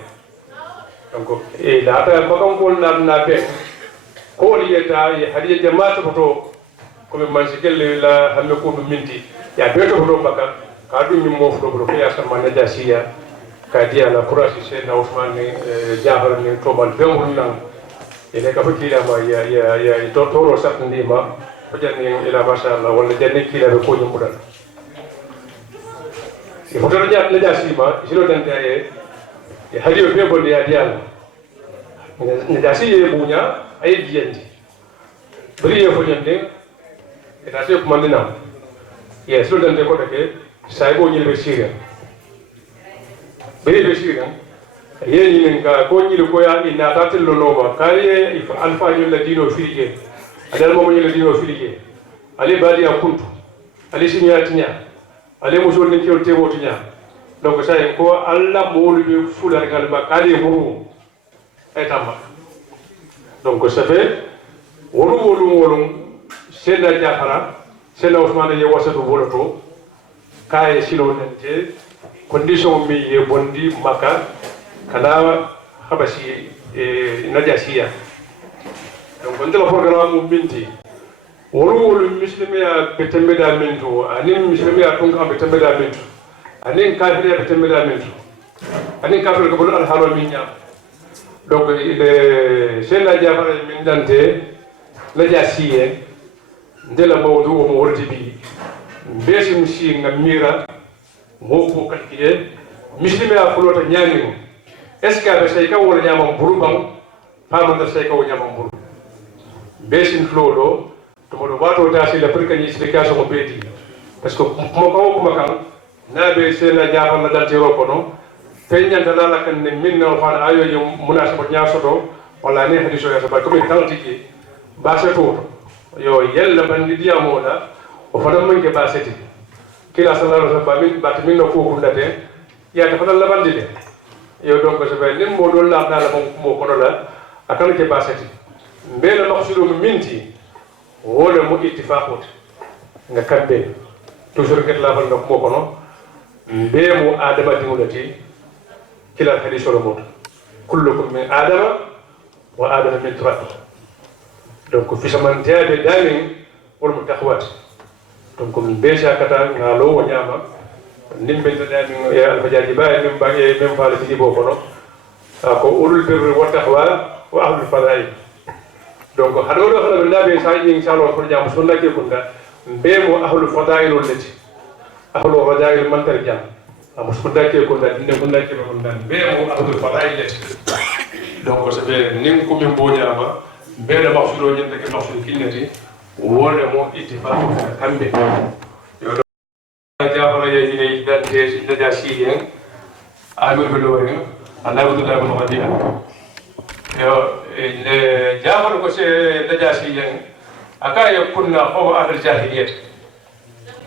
donc e laata makankol naatana ɓen ko woni yetta haɗi jamma topoto komi mansi gelle la hamme ko ɗum minti ya be topoto bakka ka ɗum min mofuɗo koto ko yasamma najasiya ka diyala courage seydna ousmane ni jafara ni tomal bengol nan ene ka fo kiilama ya toro sattandima fo janni ila machallah walla janni kiilaɓe ko ñimmuɗal e fototo najasima silo dante e haɗi o be bonde ya diyala najasiye ɓuña aye jiyandi bari ye fo ñande eta te kumandinam ye silo dante koɗa ke say ko ñilɓe sirian bari ɓe sirian ye ñinin ka ko ñili koya i nata tellonoma kaye alpha ñolla dino firije alal momo ñolla dino firije ale baadiya kuntu ale siña tiña ale musol nin kewol temo tiña donc say ko allah mowoluɓe fulargal ma kaade muru etama donc ça fait wolum seydna diafara seydna ousmane ye wasatu woloto kaye silo nante condition mi ye bondi makka kana habasi najasiya donc ndela programme minti wolum muslimeya ɓe tembeɗa min to anin muslimeya tun kam ɓe tembeɗa min to anin kafire ɓe tembeɗa min to anin kafire ko boɗo alhaalo min ñaam donc le seydna diafara min dante najasiye ndela mawdu omo wordi bi mbesim si ngam mira moko kalkiye muslime a fulota ñaami est ce que aɓe say kam wona ñamam buru ɓam pamanda say kam o ñamam buru mbesim flo ɗo tomoɗo wato dasila pour kañi explication ko ɓeeti par ce que kuma kawo kuma kan naɓe seydna diafara dantero kono feññanta lala kan ne min no fana ayoji munasaba ñasoto walla ni hadiso yata ba komin tan tigi baseto yo yella bandi diyamoɗa o fana manke baseti kila sallallahu alaihi wasallam min bat min no fofundate yata fana labandi de yo donc so ɓe nin moɗon labdala mo kono la akana ke baseti mbele maksudo mo minti wole mo ittifaqote nga kamɓe toujours ket lafal no mo kono mbemo adama diŋolati كلا الحديث والموت كلكم من آدم وآدم من تراب donc في سمان تيابي دامين والمتخوات donc من بيشا كتا نالو ونياما نمبن تدامين يا الفجاج باي من باقي من فالي في جيبو كنو أكو أولو البر والتخوى وأهل الفضائل donc هدولو خلا من نابي سايجي إن شاء الله فرجا مسلنا كي كندا بيمو أهل الفضائل والتي أهل الفضائل من ترجع muskuda ke ko dan ne kunda ke ko dan be mo abdul fadail donc so be nim ko min boñama be da maksudo nyande ke maksudo kinnati wole mo ittifaq kambe yo do jafara ye ni dan te da jasiyen amir be lori allah abdullah ibn qadiya yo le jafara ko se da jasiyen akaya kunna qaw ahl jahiliyah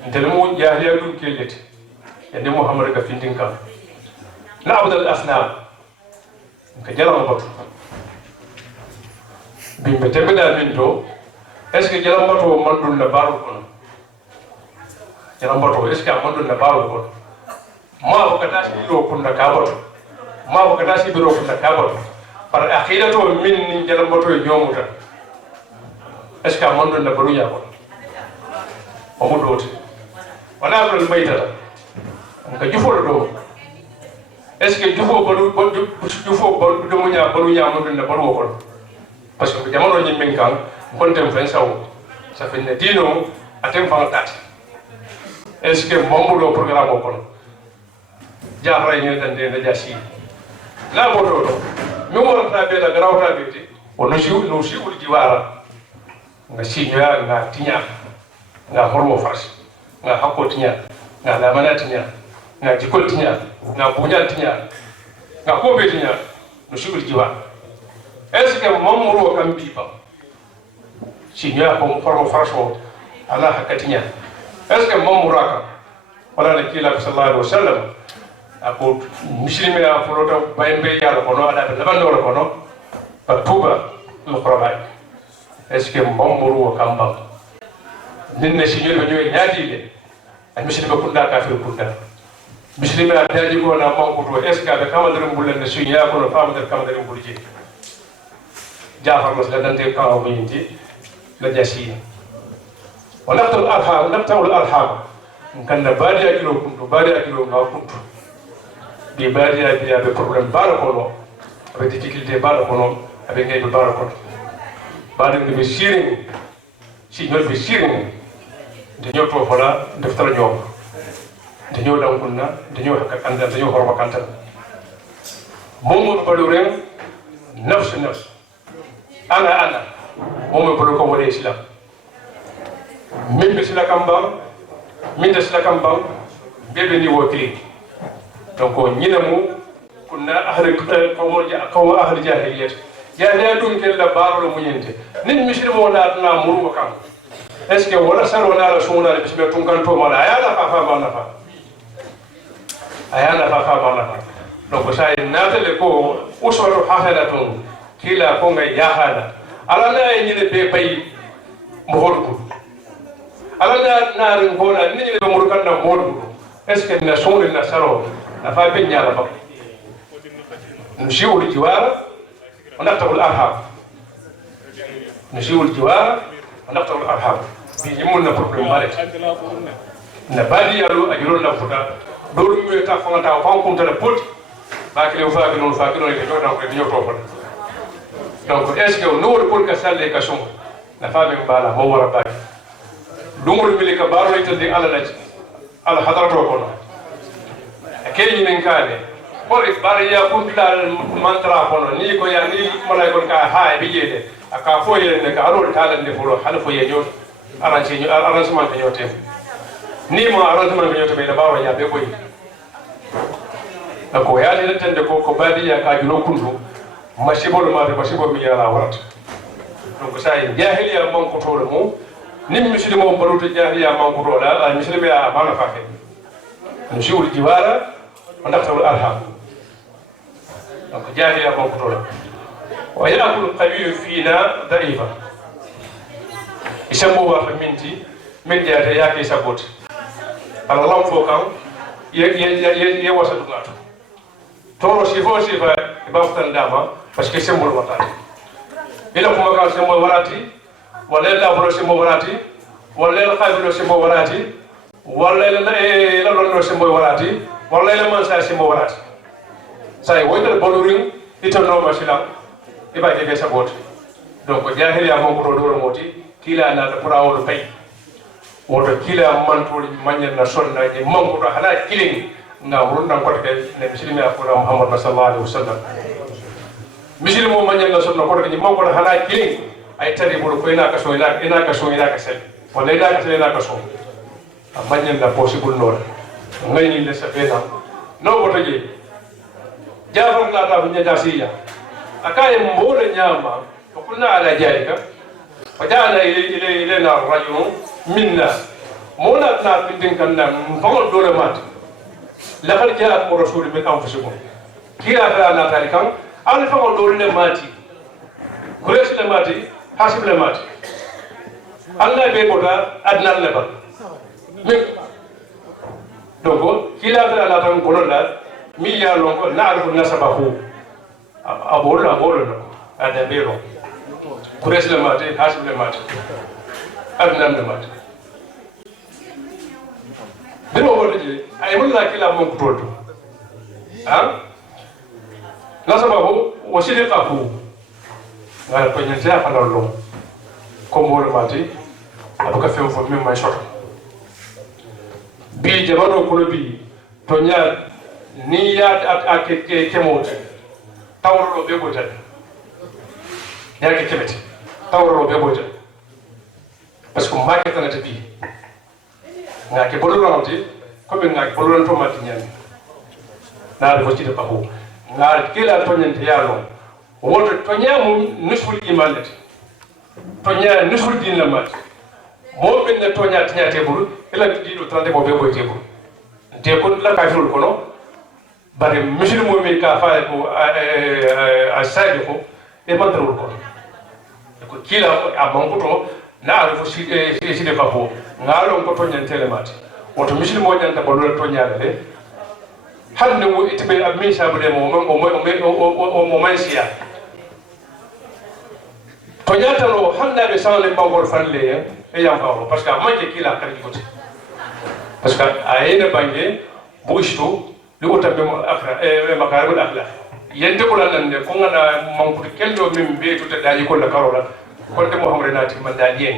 ndel mo jahiliyah dum kelleti يعني محمد كفينتين كان نعبد الأصنام كجرم بطو بمتبدا منتو اسكي جرم بطو مندون نبارو كون جرم بطو اسكي مندون نبارو كون ما بكتاش كيلو كون نكابطو ma ko kata si biro ko takaba par aqidatu min ni jalam boto nyomuta est ce que amon na baru ya ko o mo doti wala ko mayta ka jufo do est ce que jufo baru do mo nya baru nya mo na baru ko parce que jamono nyi min kan kontem fen sawo ça fait ne dino atem fa tat est ce que momulo programme ko jafra ñu tan de jasi la moto mi won ta be la graw ta be ti o no shi ul jiwara nga sinya nga tinya nga hormo farsi nga hakko tinya nga la mana tinya nga jikol tinya nga bunya tinya nga ko be tinya no shi ul jiwara est ce que momulo kam bi ba sinya ko hormo farso ala hakatinya est ce que momulo ka wala la kila sallallahu alaihi wasallam ako muslimi ya folota baybe yalla kono ada be laban do kono patuba lo qur'an est ce que momoru wa kamba ninne signor be ñoy ñaati le ay muslimi ko kunda kafir kunda muslimi ya daji ko na manko to est ce que be kamadare mbulen ne sunya ko no famadare kamadare mbulji jafar masla dante kaw mo yinti la jasi wa naqtul arham naqtul arham kan na badi akilo kuntu badi akilo nga kuntu di badi ya be problème bala kono avec difficulté bala kono avec ngay bala kono badi ngi be siring si ñol be siring de ñol to fala def tara ñom de ñol dam kunna de ñol hakka kanda de ñol horba kanta momo balu ren nafs ana momo balu ko wala islam min be sila kamba min de sila kamba bebe ni wokili donc ñinamu kunna ahli qawm ahli jahiliyyah ya dum kel la baro muñente nin muslimo la na muru kan est ce que wala saro na la sunna bisbe tun kan to mala ayala fa manna fa donc ça na tele ko uswaru hasalatun kila ko ngay yahala ala na ñine be bay mo holko ala na rin bona ni be muru kan na modu est ce que na sunna na saro نفع بيني على بق نشيو الجوار ونقطع الأرحام نشيو الجوار ونقطع الأرحام بيجمعنا بروبلم مالك نبادي يلو أجرون نفودا دور ميتا فانتا وفان كنت نبوت باكلي وفاكلون يكتور نقول بينيو توفر donc est ce que nous pour que ça les cachons na fa be bala mo wara ba dumul milika baro itande ala laj ala hadrato kono keni nin kane por bari ya kuntla mantra kono ni ko ya ni malay kon ka ha be yede aka fo yede ne ka arol talan de folo hal fo yejo arrangement de yote ni mo arrangement de yote be la bawa ya be koy ko ya de tande ko badi ya ka julo kuntu masibol ma de masibol mi ya la warat donc ça jahiliya man ko tole mo nim muslimo baruto jahiliya man ko tola muslimi ya bana fa fe نشيو الجوار ونقطع الأرحام donc جاهل أبو كتولا ويأكل القوي فينا ضعيفا يسموها فمنتي من جاهل ياكي سبوت على الله فوقهم يوصل دماغه تورو شيفا يبافتن داما parce que سمول وطاتي إلا كما كان سمول وراتي ولا لا فلو سمول وراتي ولا لا خايف لو سمول وراتي wala la londo semboy warati wala la man sa semboy warati say woytal boluring ito no masila iba ke sabot donc jahiliya mo ko do moti kila na da purawol pay wodo kila man to manyen na sonna ni man ko hala kilin na wurna ko ke ne muslimi afura muhammad sallallahu alaihi wasallam muslimo manyen na sonna ko ke man ko hala kilin ay tari bolu ko ina ka so ina ka sel wala ina ka so amanyen na possible non ngay ni le sapena no boto je jafam la ta bunya jasiya akaye mbole nyama kunna ala jalika fajana ile na rajul minna mona na bindin kanna fawol dole mat la fal jaa ko rasul min anfusikum kila fa na talikan al fawol dole mati kuresh le mati hasib le mati Allah be boda adnan le ba donc kila fa la tan ko la mi ya lon ko na'rifu nasabahu abolo no ada bero kures le mate hasim le mate adnan le mate dimo wala ji ay wala kila mon ko toto ha nasabahu wasiliqahu ngala ko nyante ya fana lo ko mo le mate abuka fem fo mi may shot bi jamano ko bi to nya ni ya ak kemote tawro be botal ya ke kemete tawro be botal parce que ma ke tanata bi nga ke bolu ronti ko be nga ke bolu ronto mati nyami na ko ci de papo nga ke la to nyante yalo woto to nyamu nusul imanati to nya nusul din la mat mo be ne to nya tinyate bulu ila di do tande mo be boyte bulu de ko la kafirul kono bare muslimo mi ka fa ko asadi ko e mandarul ko kila abanguto na arifo si de papo ngalo ko to nyantele mati woto muslimo nyanta ko lo to nyaale hande wo itbe abmi sabude mo mansiya to nyata lo hande be sawle bangol falle e yam fa parce que amake kila kadi ko parce que ayene bangi bushtu li utabe akra e makaribul akhlaq yende ko lan ne ko ngana mankude keldo min be to daji ko la karola ko de muhammad nati man daji en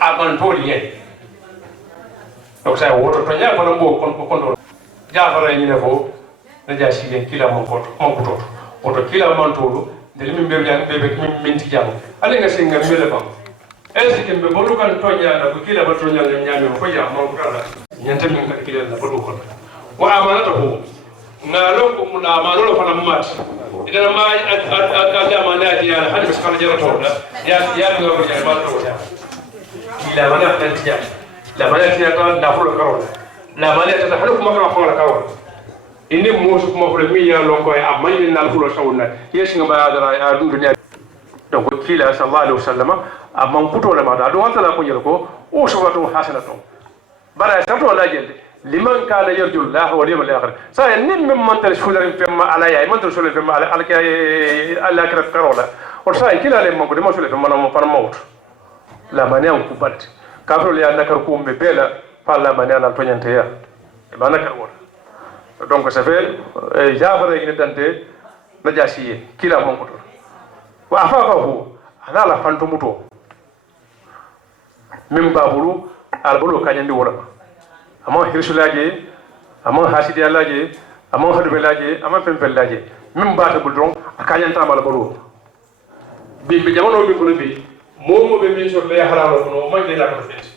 aman toli en donc ça woto to nya ko mbo kon jafara ni ne fo na jasi en kila mon ko woto kila man tolo de min be yan be min ti jam ale nga singa mele bam est-ce que be bolu kan to nya na ko kila ba to nya nyami ko ya mon ko ala nyanta min ka kila na bolu ko wa amanatahu ngalon ko mun amanolo fana mat idan ma akada amanati ya hadi biskana jarato ya ngoro ya ba to ya ila mana tantiya la mana tiya to la fulo karol la mana ta halu kuma kama fala karol indi musu kuma fulo mi ya lon ko ya amani na fulo sawna yeshi ngaba dara ya dunya donc kila sallallahu alaihi wasallam amman puto la ma da do wala ko yelo o shawatu hasanatu bara tato la jelde liman kana yarju Allah wal yawm al akhir sa nim min man tal shular fema ala ya man tal shular fema ala ka alla kra karola or sa kila le mako de mo shular fema mo par maut la manian ku bat kafro le anda kar ko be bela fa la manian al tonyante ya e bana kar wona donc ça fait jafara ina dante na jasiye kila mon ko to wa afa ko ala la fanto muto min babulu al bulu kanyandi wala amon hirsulaje amon hasidiyalaje amon hadubelaje amon pempelaje min bata buldron akanyanta mala bolo bi jamano bi ko bi momo be min so le halalo ko man de la ko fenti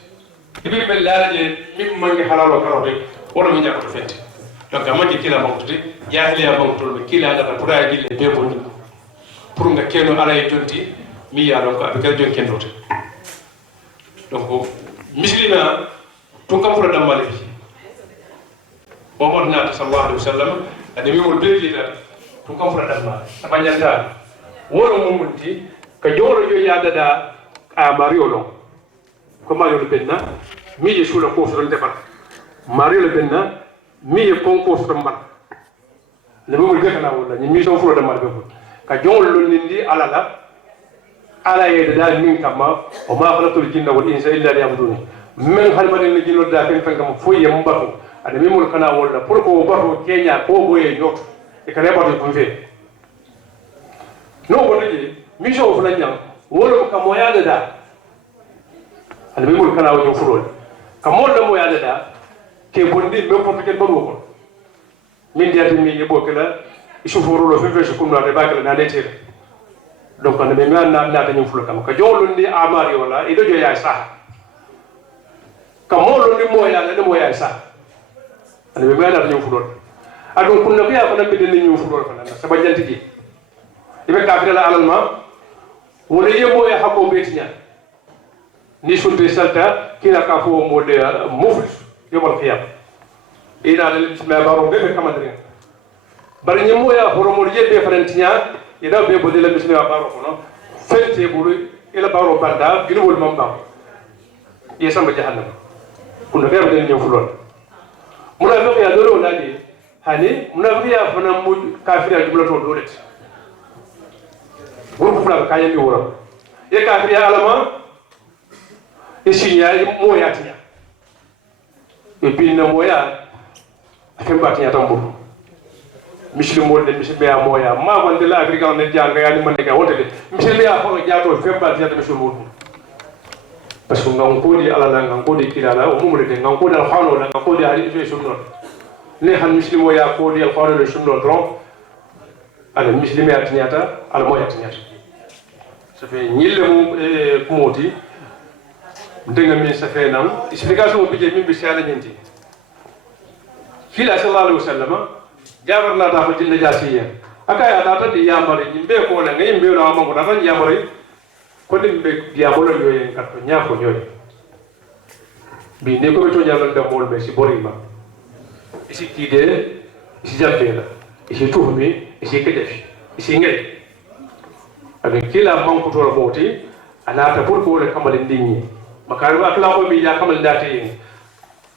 ibi be laaje min mangi halalo karo be wala mi nyako fenti donc amaki kila mawtude ya ile ya mawtul be kila da pour ay dille be bonni pour nga keno ala e jonti mi ya donc abi kala jon kendote donc muslima tun kam fura dambale bi Muhammad nabi sallallahu alaihi wasallam ade mi wol beeli da tun kam fura dambale abanyanta woro mumunti ka joro yo yaada da a mario lo ko mario le benna mi je sula ko so defal mario le benna mi je konko so mbar le mo gëna na wala ni mi so fura dambale be ka jolo lo nindi ala ye da min kama o ma khalaqul jinna wal insa illa liya'budun men halmadin ni jinno da fen kam foye mbatu ade mi mul kana wala pour ko batu kenya ko boye nyot e kane batu ko fe no wala ji mi so fula nyam wala ko moya da ade mi mul kana wo furol kam wala moya da ke bondi me ko ke badu ko min diati mi yebo kala isu forolo fe so kunna de bakala na netere donc on be na ta ñu fulu kam ka jolo ndi amari wala ido jo ya sa kamolo ndi moya na moya sa ane be na ta ñu fulu adon kunna ko ya ko nambe den ñu fulu ko na saba janti ji ibe ka fi la alalma wala yebo ya hako betinya ni sulbe salta kila ka fo mo de muflis yobal khiyam ina le ma baro be kamadrin bari ñemo ya horomo yebe farantinya ida be bodila bismillah baro kono fente bulu ila baro banda ginu wol mamba yesamba jahannam kunna be den ñew fulol mula be ya dolo nadi hani munafiya fana mu kafira jumla to dole gurbu fula ka yandi wora e kafira alama e sinya moya tinya e binna moya akemba tinya tambo misli molde misli ya moya ma wonde la afrika ne janga yani man ga wote misli ya ko jaato femba tinya misli molde parce que ngam ko di ala la ngam ko di kilala o mumre de ngam ko dal xawno la ngam ko di ali fe sunno ne han muslimo ya ko di al xawno le sunno dron ala muslimo ya tinyata ala moya tinyata ça fait ñille mo ko moti ndenga min ça fait nan explication bi je min bi sala ñenti kila sallallahu alaihi wasallam jabar na da ko jinna jasiya akaya da ta di yamare ñimbe ko la ngay mbe na ma ko da tan yamare ko dim be diabolo yoyen kat ñaako ñoy bi ne ko to ñalal da mol be ci borima isi tide isi jabela isi tuhmi isi kedefi isi ngel avec kila manku to moti ala ta pour ko le kamal ndingi makaru akla ko mi ya kamal ndati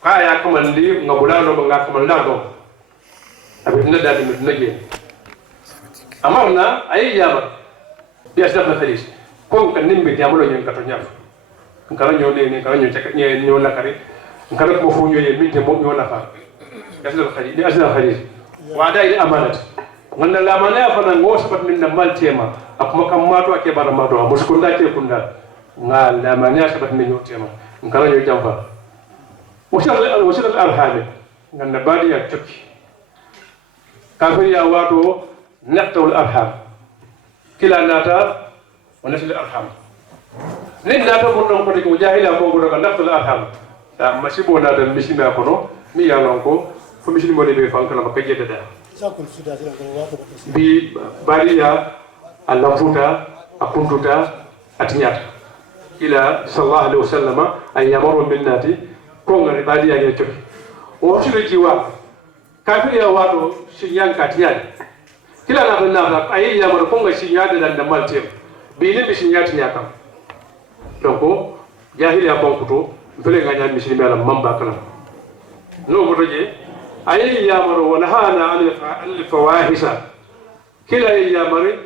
ka ya kamal ndi ngabula no nga kamal ndado avec na dadi mi nage amarna ay yaba ya sabna khalis ko kan nimbe diamolo nyen kato nyaf ngara nyone ni ngara nyone nye nyola kare ngara ko fu nyoye minte mo nyola fa yasal khali ni asal khali wa da ila amanat ngana la amana fa na ngo sabat min na maltema akuma kam mato ake bara mato amo skunda ke kunda nga la amana sabat min nyotema ngara nyoy jamfa wasal arham ngana badi ya tukki kafir ya wato naqtul arham kila nata ونسل الأرحام نلا تقولون كذي كمجاهلا كونغو كذا نقتل الأرحام مسيبو نادم مسيما كونو ميا لونكو فمسيم مولي بيفان كلام كجيت ده بباريا اللامفوتا أكونتوتا أتنيات إلى صلى الله عليه وسلم أن يمر من ناتي كونغ باريا يجوك وشلو جوا كافيا واتو شيان كاتيان كلا نانا أي يمر كونغ شيان ده نمالتيم bini misinyati nyakam donc jahili ya bonkuto fele nganya misini mala mamba kala no motoje ayi yamaro wa nahana al fawahisa kila yamari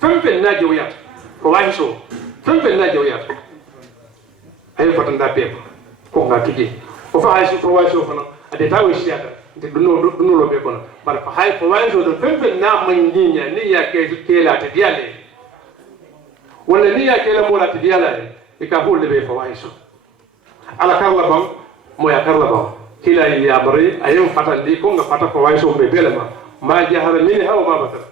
fempe najawiyat fawahiso fempe najawiyat ayi fatanda pepa ko ngatuji ko fawahiso fana ade tawi siata de duno lo be kono bar fa hay fawahiso do fempe na manginya ni ya ke kela te diale wala ni ya kela mola ti diala e ka hulle be fawaiso ala karla bam mo ya karla bam kila ya bari ayum fatandi ko nga fata fawaiso be belema ma jahara min hawa ma batar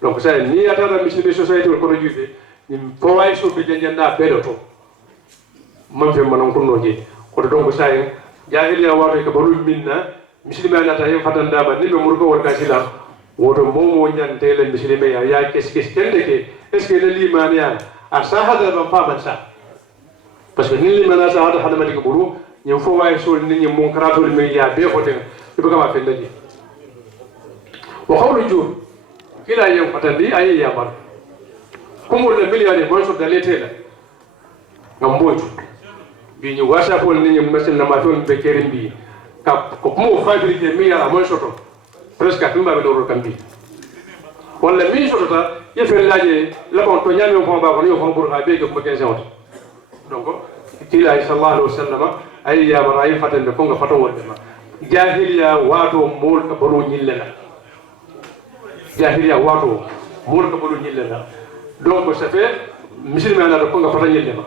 donc ça ni ata da mission de société ko juve ni fawaiso be janda bedoto man fe manon ko noje ko donc ça jahil ya wato ka barul minna muslima na ta yum fatanda ba ni be murko warka sila woto momo nyantele muslima ya kes kende ke est-ce que le limania a sahada ban fa ban sa parce que ni limana sahada hada mati ko buru nyam fo way so ni nyam mon karato li ya be ko ten ibe kama fe ndaji wa hawlu jur kila yam fatandi ay ya bar kumo le milliard bon so dalete la ngam boju bi ñu wasa ko ni nyam mesin na ma ton be kerim bi ka ko mo fabriquer milliard mon so to presque tumba be do kambi wala mi so ta yefel laaje la bon to nyame ko ba ko yo ko burha be ko 15 ans donc kila sallallahu alaihi wasallam ay ya baray fatande ko nga fato wonde ma jahiliya wato mol ka baro nyillela jahiliya wato mol ka baro nyillela donc ça fait musulman na ko nga fato nyillela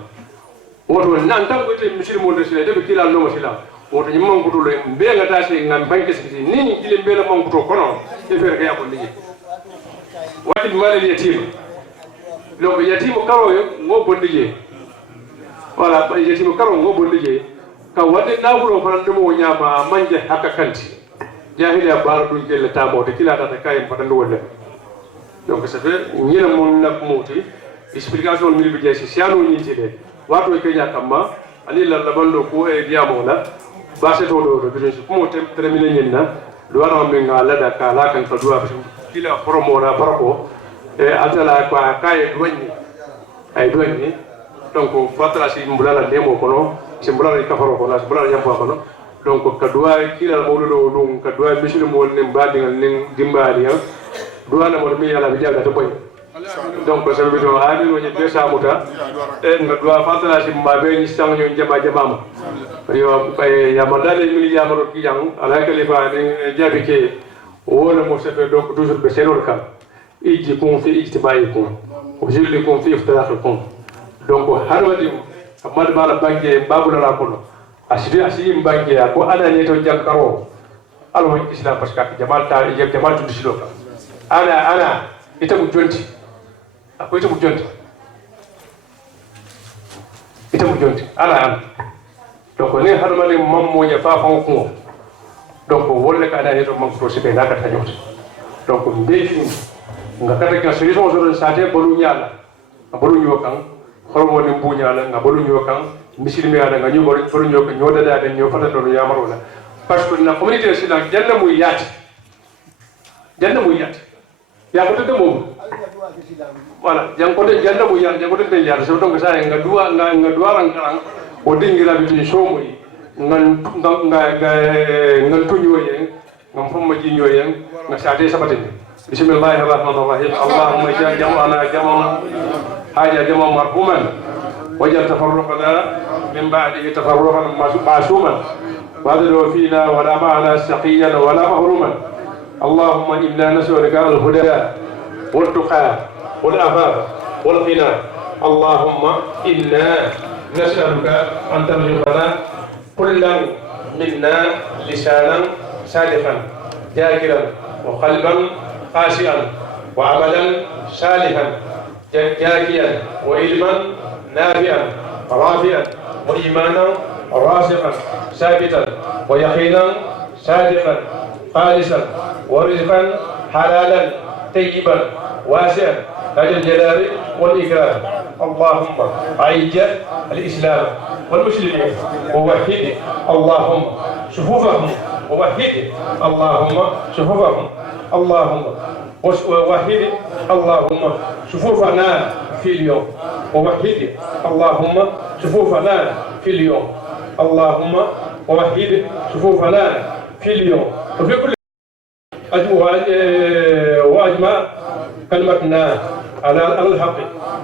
woto nan tan ko te musulmo de sele de kila no masila woto nyimman ko to le be nga tasse ngam banke sikiti ni kile be la mon ko to kono e fer ka yakon ligi wadi mal yatim donc yatim karo ngo bondige wala yatim karo ngo bondige ka wadi nawro fanan dum nyama manje hakka kanti jahiliya bala dun jelle tamo de kila tata kay fatando wolle donc ça fait ñina mon nak moti explication mi bi jesi siano ñi tide wato ke nyakama ali la bando ko e diamo la basse to do bi ko mo terminer ñinna do wara me ngala da kala kan fa duwa kila promo na barako e atala kwa kay duñi ay duñi donc fatra si mbulala demo kono si mbulala ka faro kono si mbulala yampo kono donc ka duwa kila mawludo dum ka duwa mishiru mo nim badingal nin dimbali ya duwa na mo mi yala bi jaga to boy donc ko sabi do ani woni be samuta en ga duwa fatala sim ma be ni sang ñu jama jama yo ya mandale mi ya maro ki yang ala kalifa ni jabi ke wala mo sefe donc toujours be senor kam iji kun fi ijtibai kun o jilli kun fi iftiraq kun donc harwadi amad bala banke babula la kono asiri banke ko ana ne to jankaro alwa islam parce que jamal ta jamal tu disido ana ita mu jonti ko ita mu jonti ana donc ne harmani mammo ya fa fa ko donc wolle ka ana ne to mam to sibe na ka tanyo donc mbefi nga kata ka solution zo sate bolu nyala bolu nyokan hormo ni bunyala nga bolu nyokan misilmi ala nga nyobol bolu nyokan nyoda da den nyofata to yamaro la parce que na communauté sila janna mu yati ya ko to mom voilà jang ko de janna mu yati ko de yati so donc sa nga duwa ran kan o dingira bi shomo yi ngan tunyoyen ngam fomma jinyoyen nga sate sabatini بسم الله الرحمن الرحيم اللهم اجعل جمعنا جمعا هذا جمع مرحوما واجعل تفرقنا من بعده تفرقا معصوما واذل فينا ولا معنا سقيا ولا محروما اللهم انا نسالك الهدى والتقى والعفاف والغنى اللهم انا نسالك ان ترزقنا كلا منا لسانا صادقا ذاكرا وقلبا خاشعا وعملا صالحا جاكيا وعلما نافعا رافعا وايمانا راسخا ثابتا ويقينا صادقا خالصا ورزقا حلالا طيبا واسعا ذا الجلال والاكرام اللهم اعز الاسلام والمسلمين ووحد اللهم صفوفهم ووحد اللهم صفوفهم اللهم ووحد اللهم صفوفنا في اليوم ووحد اللهم صفوفنا في اليوم اللهم ووحد صفوفنا في اليوم وفي كل واجمع كلمتنا على الحق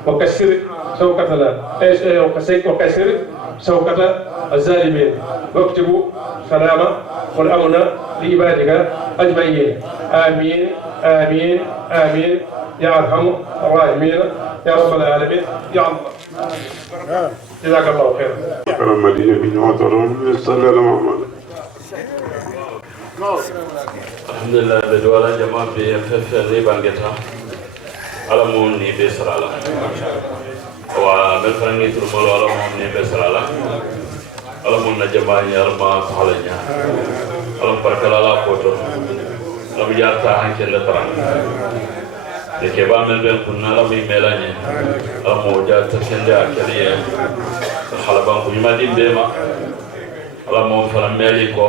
وكسر شوكتنا وكسر شوكة الظالمين واكتبوا سلامة والأمن لعبادك أجمعين آمين آمين آمين يا أرحم الراحمين يا رب العالمين يا الله جزاك الله خير. المدينة بنعمة رب صلى الله عليه الحمد لله بدوالا جماعة بفف ريبانجتا على موني بسرالا ومن ترملو على موني بسرالا على مون جماعة يرمى صحلنا على بركة الله فوتو على مجارتا هنك اللتران لكبا من بين كنا لم يملاني على موجات تسندي أكلية الحلبان كجما دين بما على مون فرم مالكو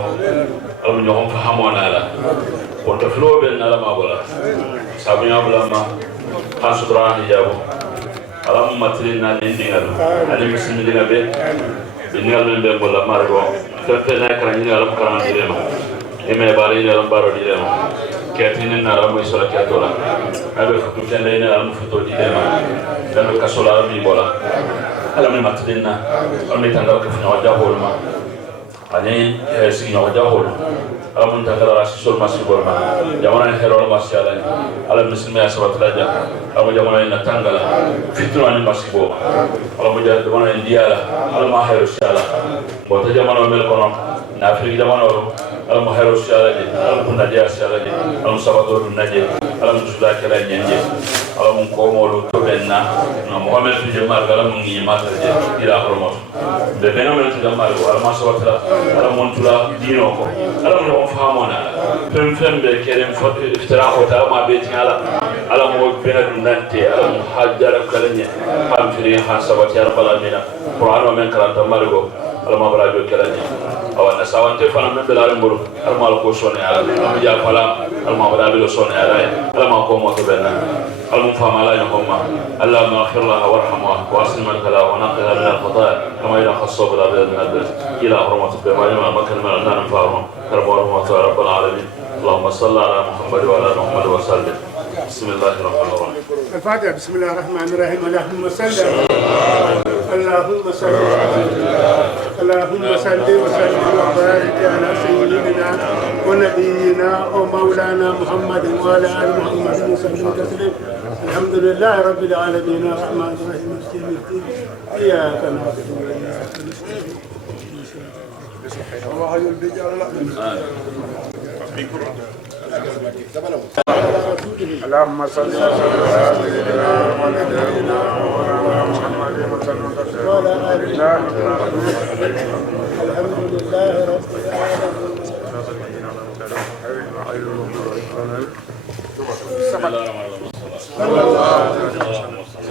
على من يوم فهمونا لا وتفلو بين على ما بلا سابيا بلا ما خاصران يجابو على ممثلنا ليندينغ على مسلمين بين بنيال من بين بلا مارغو تفنا كراني على كران ديرما إما بارين على بارو ديرما كاتين على ميسورة كاتولا أبي فتوتين لين على مفتو ديرما لأنه كسولا على ميبولا على من ممثلنا على ميتانغال كفنا وجاهول ما عليه سين وجاهول على من تكرر راسول مسيح برما جمانا هيرول مسيح على مسلمي أسباب تلاجا على جمانا نتانغال فتنة عن مسيح برما على جمانا إنديالا على ما هيرول شالا بوت جمانا ملكونا نافريك جمانا على ما هيرول شالا على كنا جا شالا على مسابقة النجى على مسلا كلا نجى على من كومولو تبنا محمد في جمال على من يمات إلى آخر الموت بينما من تجمع على ما سبق على من تلا دينه على من فهمنا فم بكلام افتراء وتلا ما بيتنا على مو بين النانتي على محجر كلني هم فري خاصة وتيار بلادنا قرآن ومن كلام تمارجو alama barajo kelani awana sawante fana men bela mburu alma ko sone ala am ja fala alma barajo sone ala alma ko mo to benna alma fama la yahumma اللهم اغفر لها وارحمها واسلم منها ونقها من الخطايا كما الى خصوب الابد من البر الى حرمه بما مكن من النار فارما رب رب العالمين اللهم صل على محمد وعلى ال محمد وسلم بسم الله الرحمن الرحيم الفاتحه بسم الله الرحمن الرحيم اللهم صل اللهم صل وسلم وبارك على سيدنا ونبينا ومولانا محمد وعلى ال محمد وسلم تسليما الحمد لله رب العالمين الرحمن الرحيم مالك يوم الدين اياك نعبد واياك نستعين الله يرضي اللهم صل على سيدنا ونبينا ومولانا محمد وسلم وعلى اله الحمد لله رب العالمين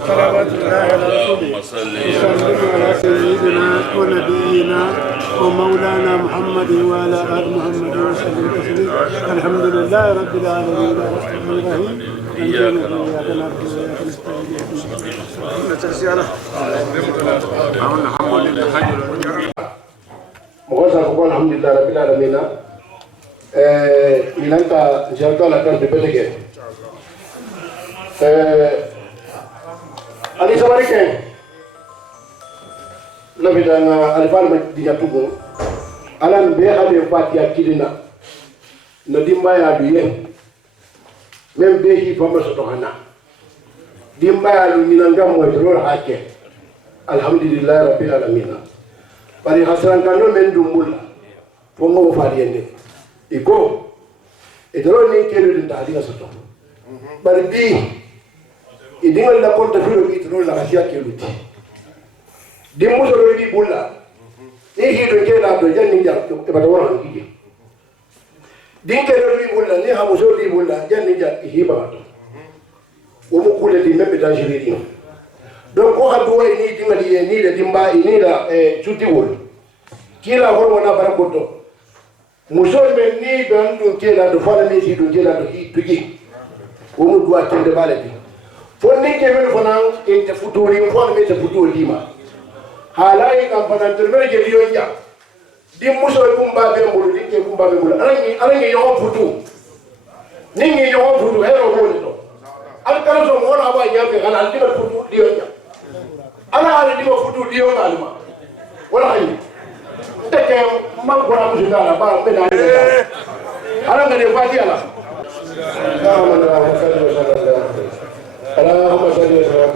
صلوات الله على رسوله وسلم على سيدنا ونبينا ومولانا محمد وعلى ال محمد وسلم تسليما الحمد لله رب العالمين الرحمن الرحيم اياك نعبد واياك نستعين مغازا كو الحمد لله رب العالمين إلانك جاءت على كان ببلغه Ali sabari ke nabi danga alfal ma diga tugo alan be ale fatiya kidina na dimba ya duye mem be hi fama so to hana dimba ya lu minanga mo dro hake alhamdulillah rabbil alamin bari hasran kanu men dumula fongo fadiyende iko edro ni kelu dinta diga so to bari bi idingal la konta firo bi tno la khashia keluti dimmu so ri bulla e hido kela do janni ja e bata wona ngi dinke do ri bulla ni ha mo so ri bulla janni ja hiba o mo kule di membe da jiri donc o hadu way ni dingali ni le dimba ni la chuti wol kila hormo na barakoto muso men ni don dun kela do fala ni si dun kela do tugi o mo do atende balati fonni kemen fana inte futuri fon me te futuri lima halai kam fana termere je liyonya dim muso kumba be mbulu dinke kumba be mbulu arangi yo futu ningi yo futu hero bolito al kala so mona ba nyabe kana al dima futu liyonya ala ala dima futu liyonya alma wala ayi teke mangora mujidala ba be na ala ngane fati ala اللهم صل وسلم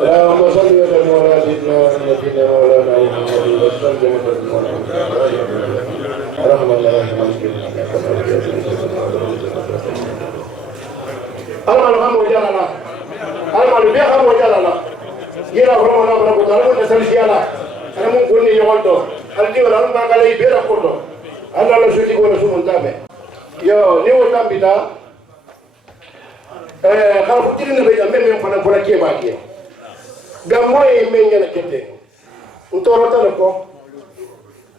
اللهم صل وسلم على سيدنا ونبينا مولانا محمد وسلم اللهم الله الحمد وجلاله الحمد وجلاله يرى ربنا ربنا تعالى نسالسيالا انا من كوني يوالدو الدي ولا ما قال لي بيرا كودو الله لا شتي ولا سو منتابه يو نيو تامبيتا خاف تيرنا بيا ميم فانا فورا كي باكي غاموي مين يانا كنتي نتورو تانكو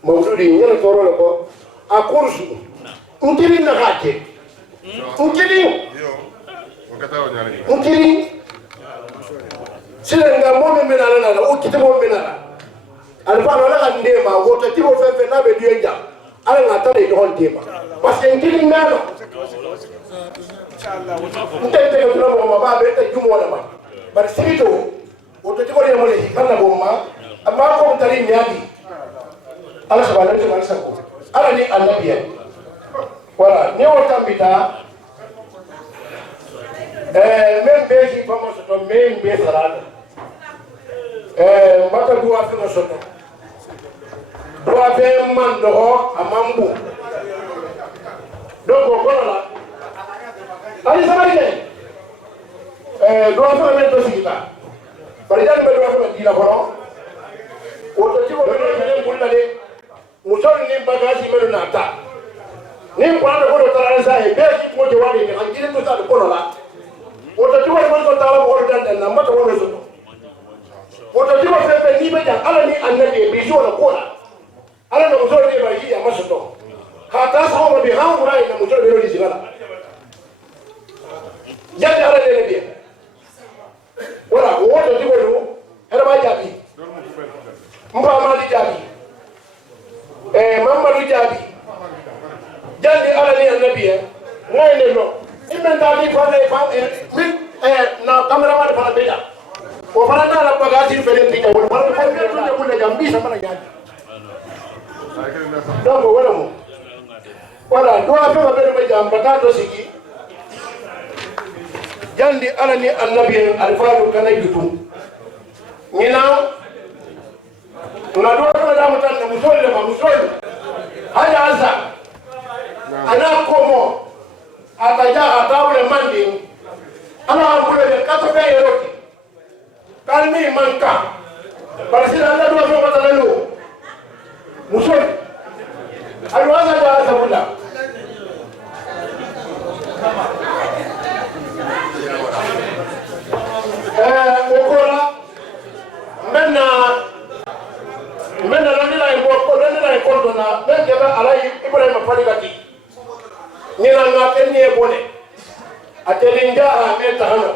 مولودي نيانا تورو لكو اكورسو نتيري نغاكي نتيري نتيري سيرنغا مومي منانا لا او كيتو منانا alfa wala kan ndema woto tibo fefe na be dienja ala ngata le don tema parce que ngili ngalo inshallah ntete ko tula mo ba be te jumo wala ma bar sito woto tibo le mo le kana bomma amma ko tari nyadi ala subhanahu wa ta'ala ala ni annabiya wala ni wota mbita même be ji famo so même be sarada mbata duwa fi no soto duwa be man do amambu donc gola ali sabarike duwa fa men to sigita bari jan be duwa fa dina kono woto tibo be men bulla de musol ni bagage men nata ni ko ando ko tara sa e be ji ko je wani ni anjiri to sa ko la woto tibo man ko tara ko dan na mata wono soto woto timo fefe ni be jang ala ni annabi be jona kola ala no muso ni ba yi ya masoto ka ta sa mo bi han murai na muso be ro di sigala jadi ala de be wala woto timo do hera ba jabi mba ma di jabi mamma du jabi jadi ala ni annabi ngai ne no imenta ni ko le fa min na kamera ma fa be ya o fana na la bagage fele ti ko fana ko be to ne ko le jambi sama na jabi donc wala mo wala do a fa be be jamba ta to sigi jandi ala ni annabi alfaru kana yutu ngina na do ko da mutan na musole ma musole haya asa ana komo ataja atawle mandi ana ambule de kato be yoroti kalmi manka barasila Allah do ko talalo musul alwaza da sabula okola menna landila e bokko landila e kontona ben keba alay Ibrahima faligati ñina nga tenye bone atelinja a meta hana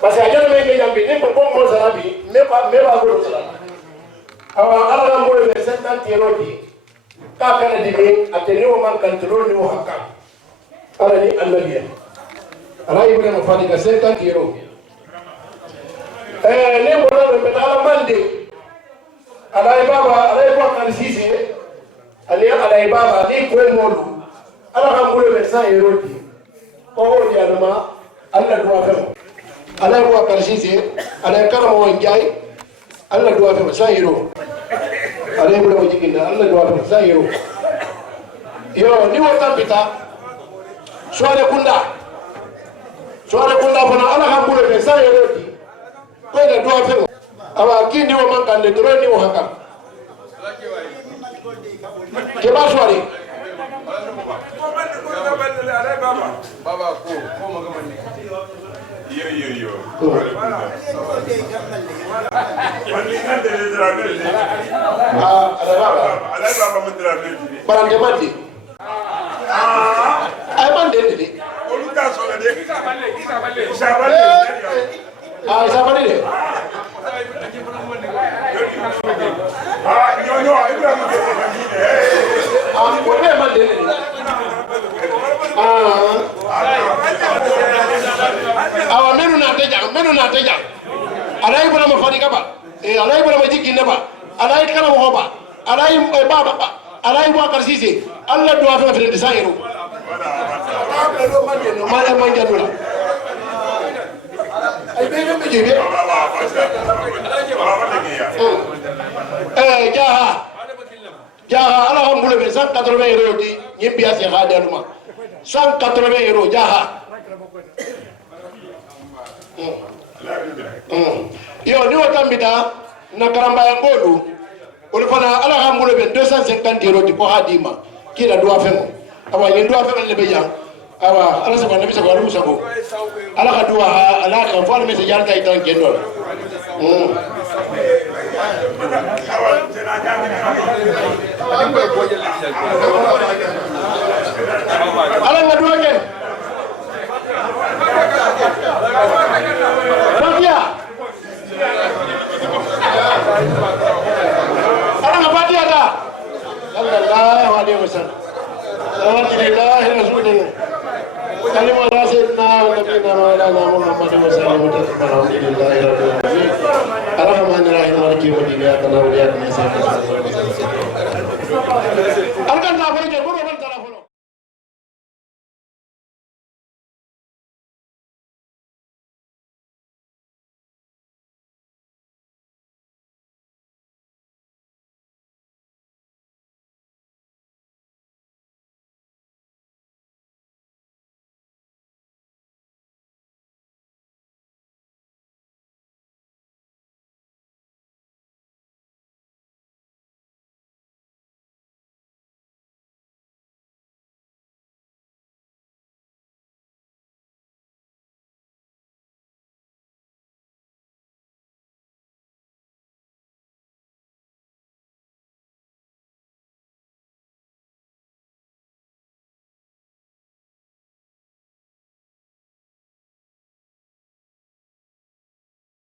parce que ajana me ngambi ni ko mo sarabi me ba go sala awa ala mo le 50 euro di ka kana di me ateni o man control ni o hakka ala ni annabi ala Ibrahima faliga 50 euro ne mo na be ala mande ala baba kan sise ala baba ni ko modu ala ka bulu be 100 euro di o di alma alla duwa fa ala ko karsise ala karamo wanjay alla duwa fa 100 euro ala bulu mo jikinda alla duwa fa 100 euro yo ni wota pita soare kunda fana ala ka bulu be 100 euro di ko la duwa fa awa kindi wo man kan de drone ni wo hakam ke ba soare Baba ko magama ni yo mani kan de drabel ala baba mo drabel barande mandi ay mande de olu ka so de isabale isabale de no Ibrahima ko be mande awa menu na teja alay Ibrahima fadiga ba alay Ibrahima jikinne ba alay kana mo ba alay baba ba alay wa karsise alla do afa fere de sayro mala manja dula ay be be jibe jaha ala hon bule be 180 euro di nyimbi asi hade aluma 180 euro jaha yo ni watambita na karamba ya ngolu ulifana ala hambule be 250 euro di ko hadima kila dua femo awa ni dua femo le be yang awa ala sa nabi sa ko rusa ko ala ka dua ala ka fo me se jarta itan kendol ala nga dua ke Bagia ala nga badia da sallallahu alaihi wasallam alhamdulillah rasulullah kalimu ala sayyidina wa nabiyina maulana muhammadin wa sallallahu alaihi wasallam alhamdulillah rabbil alamin arrahmanir rahim maliki yawmiddin iyyaka na'budu wa iyyaka nasta'in alkan ta